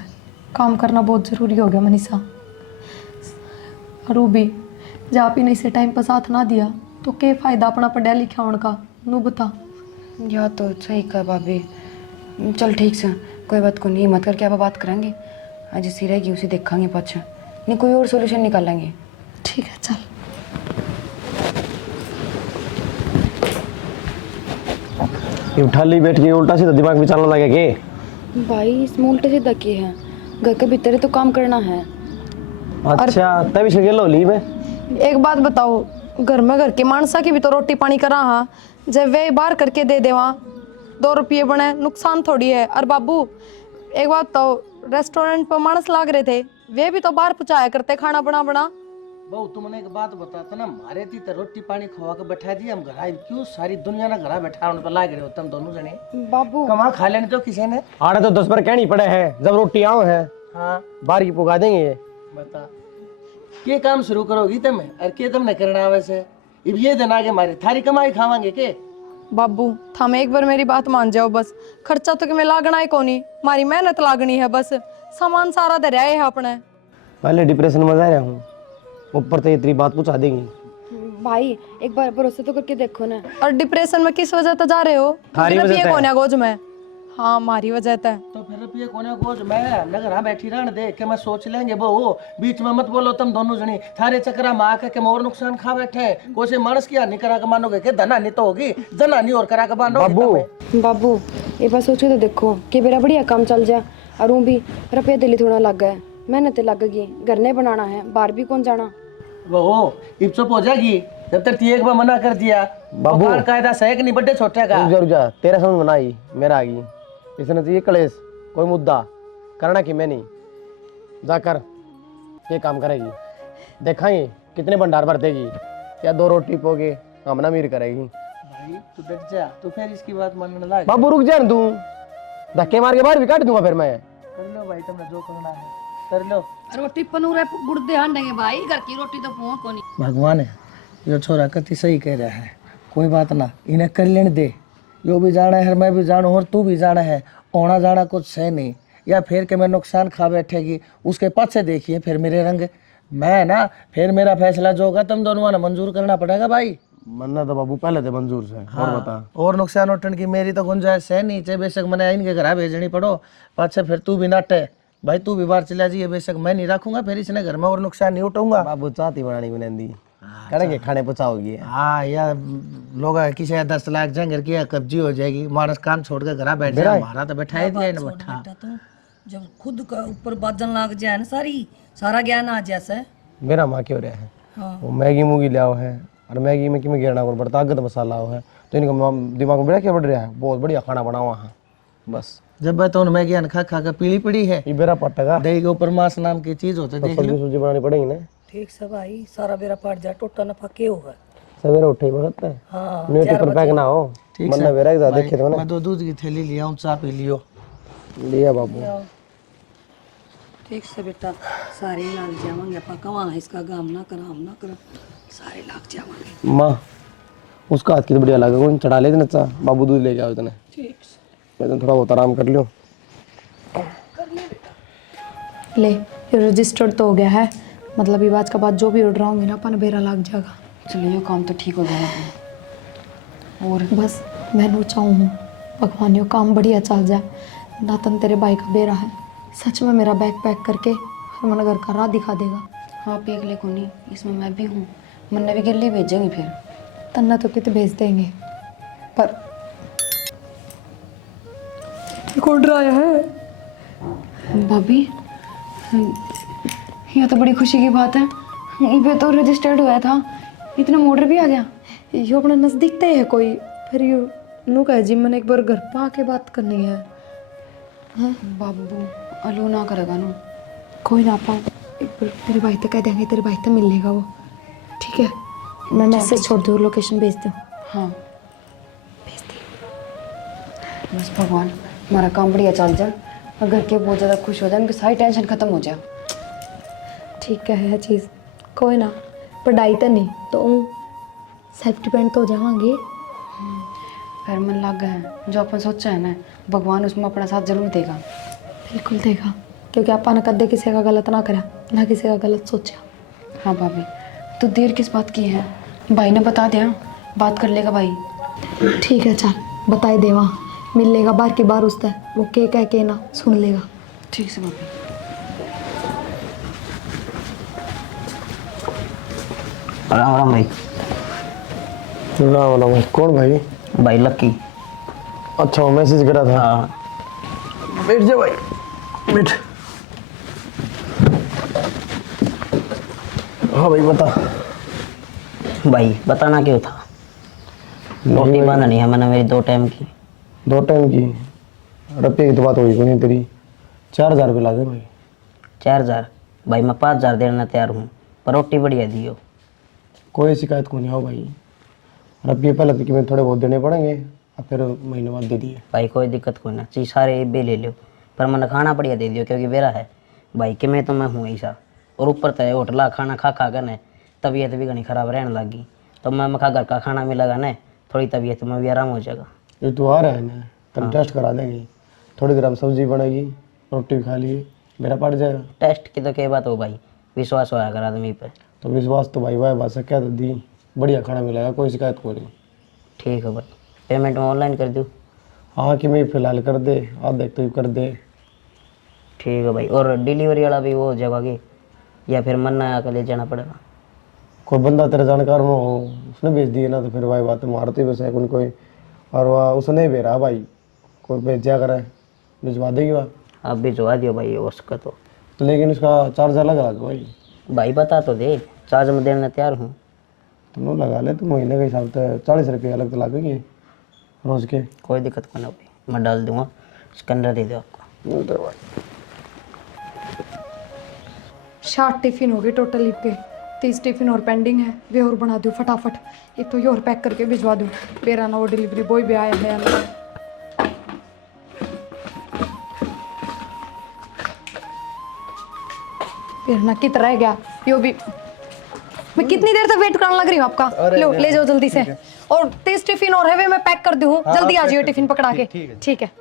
काम करना बहुत ज़रूरी हो गया मनीषा। और वो भी जब आप ही नहीं से टाइम पर साथ ना दिया तो क्या फ़ायदा अपना पढ़ा लिखा होने का, नू बता। या तो सही कहा भाभी, चल ठीक से कोई बात को नहीं, मत करके आप बात करेंगे, आज इसी रहेगी उसे देखेंगे पाछा, नहीं कोई और सोल्यूशन निकालेंगे। ठीक है चल। ये ठाली बैठ के उल्टा सीधा दिमाग में चलने लगे के। भाई इसमें उल्टे सीधा की है, घर के भीतर ही तो काम करना है। अच्छा तभी से गेलो ली में। एक बात बताओ, घर में घर के मानसा की भी तो रोटी पानी करा हाँ, जब वे बाहर करके दे दे वहाँ 2 रुपये बने, नुकसान थोड़ी है। और बाबू एक बात बताओ, रेस्टोरेंट पर मानस लाग रहे थे, वे भी तो बाहर पहुँचाया करते खाना बना बना। बहु तुमने एक बात बताता ना, मारे थी तो रोटी पानी खवा के बैठा दिया, हम घर आए क्यों सारी दुनिया ना घर बैठा उन पर लाग रहे हो तुम दोनों जने। बाबू कमा खा लेने तो किसी ने। आड़े तो 10 बार कहनी पड़े हैं, जब रोटी आओ है हाँ बाहर की पुगा देंगे ये। बता के काम शुरू करोगी तुम, और के तुमने करना वैसे अब ये दिन आगे मारे थारी कमाई खावांगे के। बाबू थम एक बार मेरी बात मान जाओ बस, खर्चा तो कि मैं लागना है कोनी, मारी मेहनत लागनी है बस, सामान सारा दरिया है अपने। पहले डिप्रेशन में जा रहा हूँ, ऊपर तो इतनी बात पूछा देंगी। भाई एक बार भरोसा तो करके देखो ना। और डिप्रेशन में किस वजह से जा रहे हो? थारी वजह से। कौन है गोज में? हाँ मारी वजह से। तो फिर रुपये कोने गोज मैं नगर बैठी रहने दे के मैं सोच लेंगे वो, बीच में मत बोलो तुम दोनों जनी, थारे चक्रा में आके के मोर नुकसान खा बैठे। कोई मानस की हानि करा के मानोगे के धना नहीं तो होगी, धना नहीं और करा के मानोगे। बाबू ये बात सोचो तो देखो कि मेरा बढ़िया काम चल जाए, और वो भी रुपये दिल्ली थोड़ा लग गया, मेहनत लग गई, घर नहीं बनाना है, बाहर भी कौन जाना। वो इब चुप हो जाएगी जब तक एक बार मना कर दिया। बाबू कायदा सही नहीं बड्डे छोटे का। रुक जा तेरा समझ में आई मेरा आ गई, इसने चाहिए कलेश कोई मुद्दा करना कि मैं नहीं जाकर ये काम करेगी, देखाएंगे कितने भंडार भरतेगी, या 2 रोटी पोगे हमना मीर करेगी। भाई तू डट जा, तू फिर इसकी बात मानने लग। बाबू रुक जा न तू, धक्के मार के बाहर भी काट दूंगा फिर मैं। कर लो भाई तुमने जो करना है कर लो। रोटी पनूरे गुड़ ध्यान देंगे भाई, घर की रोटी तो पुआ को नहीं। भगवान है यो छोरा कति सही कह रहा है, कोई बात ना इन्हें कर लेने दे, यो भी जाना है मैं भी जानू और तू भी जाना है, आना जाना कुछ है नहीं, या फिर के मैं नुकसान खा बैठेगी उसके पाछे देखिए फिर मेरे रंग मैं ना, फिर मेरा फैसला जो होगा तुम दोनों ने मंजूर करना पड़ेगा भाई। मन्ना तो बाबू पहले थे मंजूर से। हाँ, और बता और नुकसान उठने की मेरी तो गुंजाइश है नहीं, चाहे बेशक मैंने इनके घर भेजनी पड़ो, पाछे फिर तू भी नाटे भाई, तू भी बाहर चला जाइए, बेशक मैं नहीं रखूंगा, फिर इसने घर में और नुकसान नहीं उठाऊंगा। बाबू चाहती बनानी बुनंदी करेंगे, खाने पचाओगी। हाँ यार लोग किसी 10 लाख जंगर की कब्जी हो जाएगी, मानस काम छोड़ कर घर बैठ जाए, हमारा तो बैठा ही दिया बैठा। तो जब खुद का ऊपर बाजन लाग जाए ना, सारा ज्ञान आ जैसे मेरा माँ क्यों रहा है। हाँ। वो मैगी मूगी लिया है, और मैगी में किमें गिरना पड़ता, अगत मसाला है, तो इनका दिमाग में बड़ा क्या बढ़ रहा है, बहुत बढ़िया खाना बना हुआ है बस। जब मैं तो मैगी खा खा कर पीली पड़ी है, ये बेरा पटेगा, दही के ऊपर मांस नाम की चीज होता है, सब्जी सुब्जी बनानी पड़ेगी ना। ठीक से भाई, सारा बेरा पाट जाए, टोटा नफा के होगा। सवेरे उठे ही वक्त है, हाँ नेट पर पैक ना हो, मन्ना बेरा के देखे तो मैं 2 दूध की थैली लिया हूँ, चाय पी लियो। लिया बाबू। ठीक से बेटा, सारे लाल जावांगे अपा कवा है इसका गाम ना करा हम ना करा, सारे लाग जावांगे। माँ उसका हाथ की तो बढ़िया लगा, कौन चढ़ा ले नचा बाबू दूध लेके आओ इतने। ठीक मैं तो थोड़ा बहुत आराम कर लियो। ले ये रजिस्टर्ड तो हो गया है, मतलब ये आज का बाद जो भी ऑर्डर आऊंगी ना अपन बेरा लग जाएगा। चलो ये काम तो ठीक हो गया अपना। और बस मैं नो चाहूँ हूँ भगवान यो काम बढ़िया चल जाए। नातन तेरे भाई का बेरा है, सच में मेरा बैग पैक करके हरमन घर का राह दिखा देगा। हाँ पे अगले को नहीं, इसमें मैं भी हूँ। मन्ना भी गिल्ली भेजेंगे फिर। तन्ना तो कितने भेज देंगे, पर एक ऑर्डर आया है। भाभी ये तो बड़ी खुशी की बात है। ये पे तो रजिस्टर्ड हुआ था, इतना ऑर्डर भी आ गया। यो अपने नजदीक तय है कोई, फिर यो नु कहे जी मैंने एक बार घर पे आके बात करनी है। बाबू अलो ना करेगा ना। कोई ना पाओ, एक बार तेरे भाई तक कह देंगे, तेरे भाई तक मिल लेगा वो। ठीक है, मैं मैसेज छोड़ दूँ, लोकेशन भेज दूँ। हाँ बस भगवान हमारा काम बढ़िया चल जाए और घर के बहुत ज़्यादा खुश हो जाए, उनकी सारी टेंशन खत्म हो जाए। ठीक है चीज़, कोई ना पढ़ाई तो नहीं तो सेल्फ डिपेंड तो हो जावांगे। फिर मन लग गया है, जो अपन सोचा है ना भगवान उसमें अपना साथ जरूर देगा। बिल्कुल देगा, क्योंकि आपा ने कदे किसी का गलत ना करा, ना किसी का गलत सोचा। हाँ भाभी तो देर किस बात की है, भाई ने बता दिया, बात कर लेगा भाई। ठीक है चल बताए देवा, मिल लेगा बार की बार उससे, वो के कह के ना सुन लेगा। ठीक से भाभी। राम राम भाई। ना भाई कौन भाई? भाई लक्की। अच्छा वो मैसेज करा था। हाँ बैठ जा भाई, बैठ। हाँ भाई बता। भाई बताना क्यों था? रोटी बांधनी है मैंने मेरी 2 टाइम की। 2 टाइम की? रुपये की तो बात हुई को नहीं तेरी। 4000 रुपये लागे भाई। 4000? भाई मैं 5000 देना तैयार हूँ, पर रोटी बढ़िया दियो। कोई शिकायत को नहीं आओ भाई। रुपये पहले तो कीमत थोड़े बहुत देने पड़ेंगे, और फिर महीने बाद दे दिए। भाई कोई दिक्कत कोई ना, चीज सारे बे ले लो, पर मैंने खाना बढ़िया दे दियो क्योंकि मेरा है भाई कि मैं तो मैं हूँ ऐसा। और ऊपर तो होटला खाना खा खा कर न तबीयत भी घनी खराब रहने लगी, तो मैं मखा घर का खाना मिलेगा न थोड़ी तबीयत में भी आराम हो जाएगा। ये तो आ रहा है ना, कल टेस्ट करा देंगे, थोड़ी देर हम सब्जी बनेगी, रोटी भी खा लिए, मेरा पड़ जाएगा। टेस्ट की तो क्या बात हो भाई, विश्वास होया कर आदमी पे। तो विश्वास तो भाई भाई बात से क्या तो दी, बढ़िया खाना मिलेगा, कोई शिकायत को नहीं। ठीक है भाई, पेमेंट में ऑनलाइन कर दूँ? हाँ कि मैं फिलहाल कर दे, आप देख तो कर दे। ठीक है भाई, और डिलीवरी वाला भी वो हो जाएगा कि या फिर मन्ना आकर ले जाना पड़ेगा? कोई बंदा तेरा जानकार में हो, उसने भेज दिए ना तो फिर भाई बात मारती बस है कोई। और वह उसने भेज रहा भाई, कोई भेजा करे भिजवा देगी वह। आप भिजवा दियो भाई उसका तो लेकिन उसका चार्ज अलग लगा भाई। भाई बता तो दे, चार्ज में देना तैयार हूँ। तुम लगा ले, तो महीने के हिसाब से 40 रुपये अलग तो लगेंगे रोज के। कोई दिक्कत को ना भाई, मैं डाल दूंगा, स्कैनर दे दो आपको। 60 टिफिन हो गए टोटल लिख के, 30 टिफिन और पेंडिंग है, वे और बना दूँ फटाफट। एक तो ये और पैक करके भिजवा दूँ, मेरा ना वो डिलीवरी बॉय भी आया है अंदर। फिर ना कितना रह गया यो भी, मैं कितनी देर तक वेट करने लग रही हूँ आपका। लो ले जाओ जल्दी से, और 30 टिफिन और है वे मैं पैक कर दूँ, जल्दी आ जाइए टिफिन पकड़ा के। ठीक है।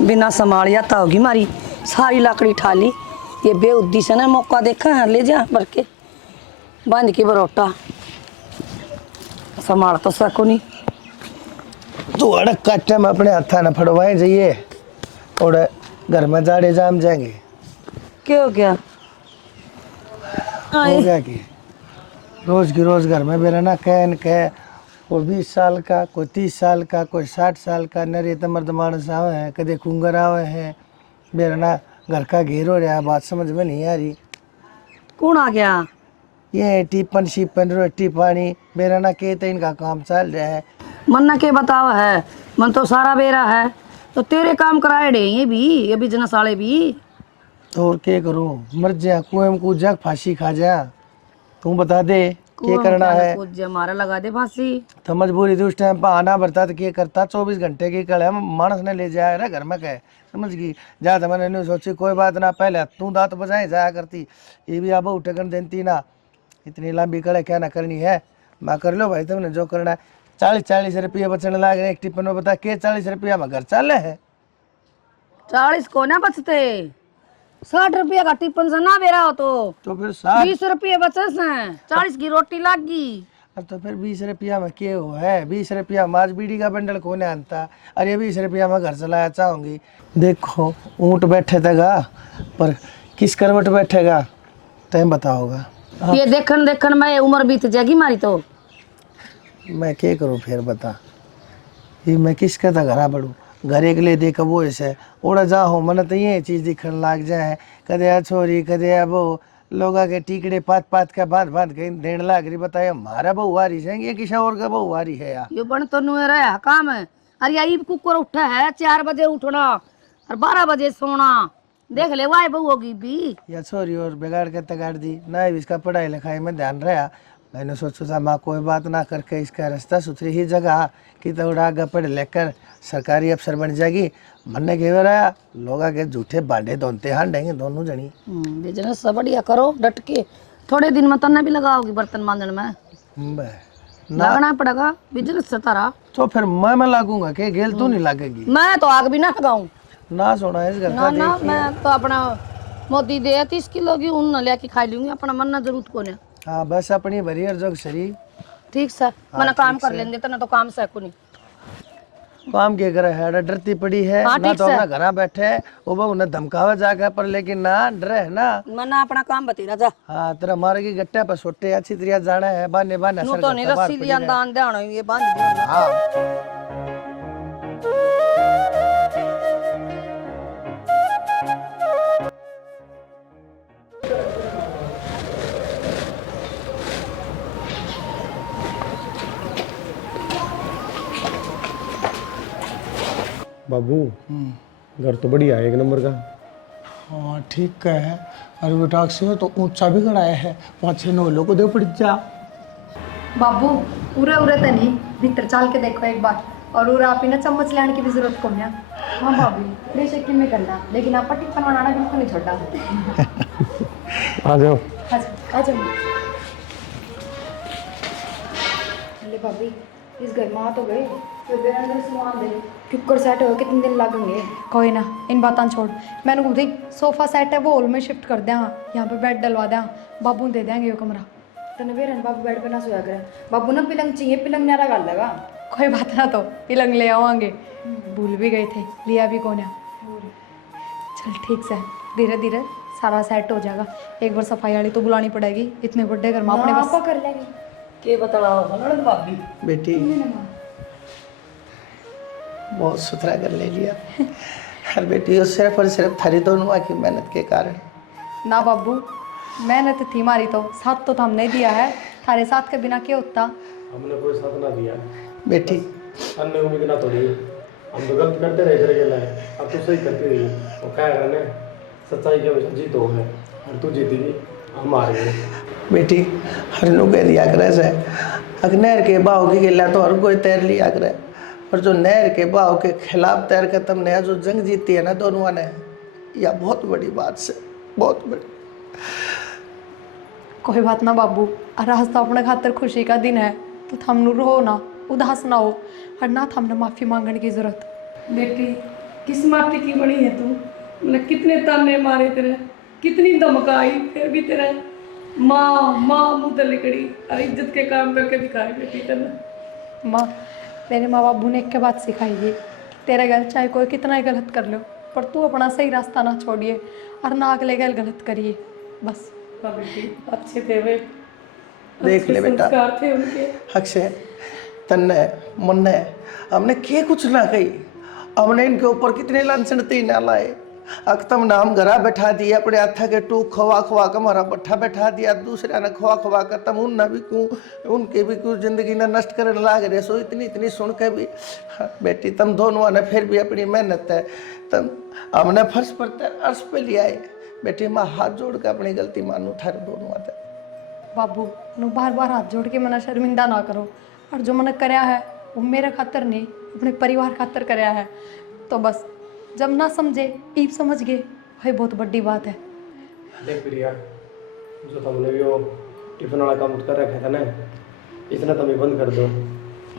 बिना संभालिया तो होगी मारी सारी लकड़ी ठाली। ये बेउद्दी से ना मौका देखा है, ले जा भर के बांध के बरोटा, संभाल तो सको नहीं। तू अड़क काटे में अपने हाथा न फड़वाए जाइए, और घर में जाड़े जाम जाएंगे। क्या हो गया? हो गया कि रोज की रोज घर में मेरा ना कहन कह, कोई 20 साल का, कोई 30 साल का, कोई 60 साल का, नरे तो मर्द मानस आवे हैं, कदे कुंगर आवे हैं। मेरा ना घर का घेर हो रहा है, बात समझ में नहीं आ रही। कौन आ गया? ये टिपन शिपन रोटी पानी मेरा ना कहते इनका काम चल रहा है। मन के बतावा है, मन तो सारा बेरा है, तो तेरे काम कराए डे ये भी जना साले भी। तो और क्या करूँ, मर जा कुएं में कूद जा, फांसी खा जा। तू बता दे क्या करना है? कुछ हमारा लगा दे फांसी। तो मजबूरी थी उस टाइम पर आना पड़ता तो क्या करता। 24 घंटे की कल है, मानस ने ले जाया ना घर में कहे, समझ गई। ज्यादा मैंने नहीं सोची, कोई बात ना, पहले तू दांत बजाए जाया करती, ये भी अब उठकन देती ना। इतनी लंबी कड़े क्या ना करनी है, मैं कर लो भाई तुमने जो करना है। 40 रुपये बचने लग रहे, एक टिप्पण में बता के 40 रुपया में घर चल है। 40 को ना बचते, 60 रुपया का टिफिन से ना बेरा हो तो फिर 60, 20 रुपये बचे से 40 की रोटी लाग गई। तो फिर 20 रुपया में क्या हो है? 20 रुपया में आज बीड़ी का बंडल कोने आनता, अरे 20 रुपया में घर चलाया चाहूंगी। देखो ऊँट बैठे थेगा, पर किस करवट बैठेगा तुम बताओगा। ये देखन देखन में उम्र बीत जाएगी मारी तो। मैं क्या करूँ फिर बता, ये मैं किसका था घरा बढ़ू, घर एक ले दे कबो ऐसे उड़ा जा हो, मन तो ये चीज़ दिखने लग जाए, कदे आ छोरी कदे आ बहू, लोगा के टीकड़े पात पात का बांध बांध के देने लग रही। बताए हमारा बहू वारी है ये किसी और का बहू वारी है यार। ये बन तो नुए रहा काम है। अरे यही कुकर उठा है 4 बजे उठना और 12 बजे सोना, देख ले वाई बहू होगी भी। या छोरी और बिगाड़ के तगाड़ दी ना, इसका पढ़ाई लिखाई में ध्यान रहा। मैंने सोचा था माँ कोई बात ना करके इसका रास्ता सुथरी ही जगह कि तो आगे पढ़ लेकर सरकारी अफसर बन जाएगी। मन के रहा लोग के झूठे बांडे धोते हांडेंगे दोनों जनी। बिजनेस बढ़िया करो डट के, थोड़े दिन में तन्ने भी लगाओगी बर्तन मांजन में। लगना पड़ेगा बिजनेस से तारा। तो फिर मैं लागूंगा कि गेल तू नहीं लागेगी। मैं तो आग भी ना लगाऊं ना सोना इस घर ना का ना, मैं तो अपना मोदी दे 30 किलो की ऊन न लेके खा लूंगी, अपना मन ना जरूरत को ने। हाँ बस अपनी भरी और जोग सरी ठीक से मैंने काम कर लेंगे तो ना तो काम से को नहीं काम के करे है, डरती पड़ी है हाँ, ना, ठीक तो से। अपना घरा बैठे है वो बहु उन्हें धमकावा जाकर, पर लेकिन ना डरे है ना। मैंने अपना काम बतेरा जा हाँ तेरा मारे की गट्टे पर सोटे अच्छी तरह जाना है, बाने बाने यूं सर तो नहीं का बाहर रस्सी पड़ी लिया रहे। दान देना ये बांध दे। हाँ बाबू घर तो बढ़िया है, एक नंबर का। हाँ ठीक है। अरे वो टैक्सी में तो ऊंचा भी गड़ाया है, 5-6 नोलों को दे पड़ जा। बाबू उरे उरे तो नहीं, भीतर चाल के देखो एक बार। और उरे आप ही ना चम्मच लाने की भी जरूरत को नहीं। हाँ भाभी बेशक कि मैं करना, लेकिन आप टिफिन बनाना बिल्कुल नहीं छोड़ा। आ जाओ। आ जाओ। अरे भाभी इस घर में आ तो गए, फिर मेरे अंदर सामान दे, कुकर सेट हो कितने दिन लगेंगे? कोई ना इन बातों छोड़, मैंने कहा थी सोफा सेट है वो हॉल में शिफ्ट कर दें, यहाँ पे बेड डलवा दें, बाबू दे देंगे ये कमरा। तने वे रन बाबू बेड पे ना सोया करे, बाबू ना पिलंग चाहिए, पिलंग नारा गाल लगा। कोई बात ना, तो पिलंग ले आवांगे, भूल भी गए थे, लिया भी कौन है। चल ठीक से धीरे धीरे सारा सेट हो जाएगा। एक बार सफाई वाली तो बुलानी पड़ेगी, इतने बड़े घर में अपने हाँ, बस आपा कर लेंगे। के बताओ हलन भाभी बेटी बहुत सुथरा कर ले लिया। हर बेटी और सिर्फ थारी दोनों की मेहनत के कारण। ना बाबू मेहनत थी मारी तो साथ तो हमने दिया है, थारे साथ के बिना क्या होता। हमने कोई साथ ना दिया बेटी अन्य उम्मीद ना तोड़ी, हम तो गलत करते रहे करे गेला है, अब तो सही करती रही। वो क्या करने, सच्चाई के जीत हो है और तू जीतेगी, हम हार गए। बेटी हर नु कह दिया करे से अग्नहर के बहाव की गिला तो हर कोई तैर लिया करे, और जो नहर के बहाव के खिलाफ तैर कर तुमने जो जंग जीती है ना दोनों ने, यह बहुत बड़ी बात से, बहुत बड़ी। कोई बात ना बाबू, और आज तो अपने खातर खुशी का दिन है, तो थमनु रो ना, उदास ना हो, और ना थमने माफ़ी मांगने की जरूरत। बेटी किस माटी की बनी है तू, मतलब कितने ताने मारे तेरे, कितनी धमकाई, फिर भी तेरा माँ माँ मुँह तले कड़ी और इज्जत के काम करके दिखाए बेटी तेने। माँ तेरे माँ बाबू ने एक के बात सिखाई है, तेरे गल चाहे कोई कितना ही गलत कर लो, पर तू अपना सही रास्ता ना छोड़िए और ना अगले गल गलत करिए बस। हाँ बेटी अच्छे थे वे, देख अच्छे ले बेटा, संस्कार थे उनके। अक्षय तन्ने मुन्ने हमने के कुछ ना कही, हमने इनके ऊपर कितने लांछन तीन लाए। अक्तम नाम घरा बैठा दिया, अपने हाथा के टूक खवा खवा कर हमारा बट्ठा बैठा दिया, दूसरे ने खवा खवा कर तम उन भी क्यों उनके भी क्यों जिंदगी ने नष्ट करने लाग रहे। सो इतनी इतनी सुन के भी बेटी तुम दोनों ने फिर भी अपनी मेहनत है, तुम हमने फर्श पर अर्श पे लिया है। बेटी माँ हाथ जोड़ कर अपनी गलती मानू थारे दोनों आते। बाबू नु बार बार हाथ जोड़ के मना शर्मिंदा ना करो। और जो मैंने करया है वो मेरे खातर नहीं, अपने परिवार खातर करया है। तो बस जब ना समझे ईब समझ गए, वही बहुत बड़ी बात है। देख प्रिया, जो तुमने भी वो टिफिन वाला काम कर रखा था ना, इसने तुम बंद कर दो।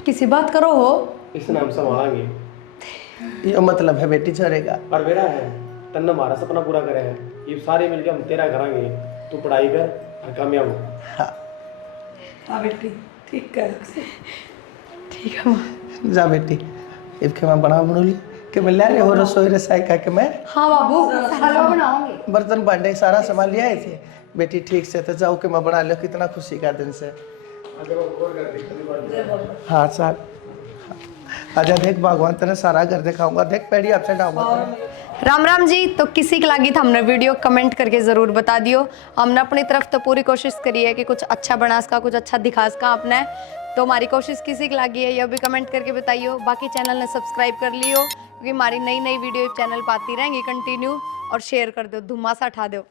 किसी बात करो हो, इसने हम संभालेंगे। ये मतलब है बेटी छोड़ेगा। पर मेरा है, तन्ने हमारा सपना पूरा करे है, ये सारे मिलके हम तेरा कराएंगे। तू पढ़ाई कर और कामयाब हो। हाँ बेटी ठीक है। ठीक है माँ। जा बेटी, इसके मैं बना बनूली कि मैं ले रहे हो रसोई रसाई का कि मैं हाँ बाबू, हलवा बनाऊंगी। बर्तन भांडे सारा सामान ले आए थे। बेटी ठीक से तो जाओ कि मैं बना लो, कितना खुशी का दिन से। हाँ सर, आजा देख भगवान तेरा सारा घर दिखाऊंगा। देख पैड़ी आपसे डाऊंगा। राम राम जी। तो किसी के लागी था हमने वीडियो कमेंट करके ज़रूर बता दियो। हमने अपनी तरफ तो पूरी कोशिश करी है कि कुछ अच्छा बना सका, कुछ अच्छा दिखा सका आपने। तो हमारी कोशिश किसी की लागी है यह भी कमेंट करके बताइयो। बाकी चैनल ने सब्सक्राइब कर लियो, क्योंकि हमारी नई नई वीडियो चैनल पर आती रहेंगी कंटिन्यू। और शेयर कर दो, धुमासा उठा दो।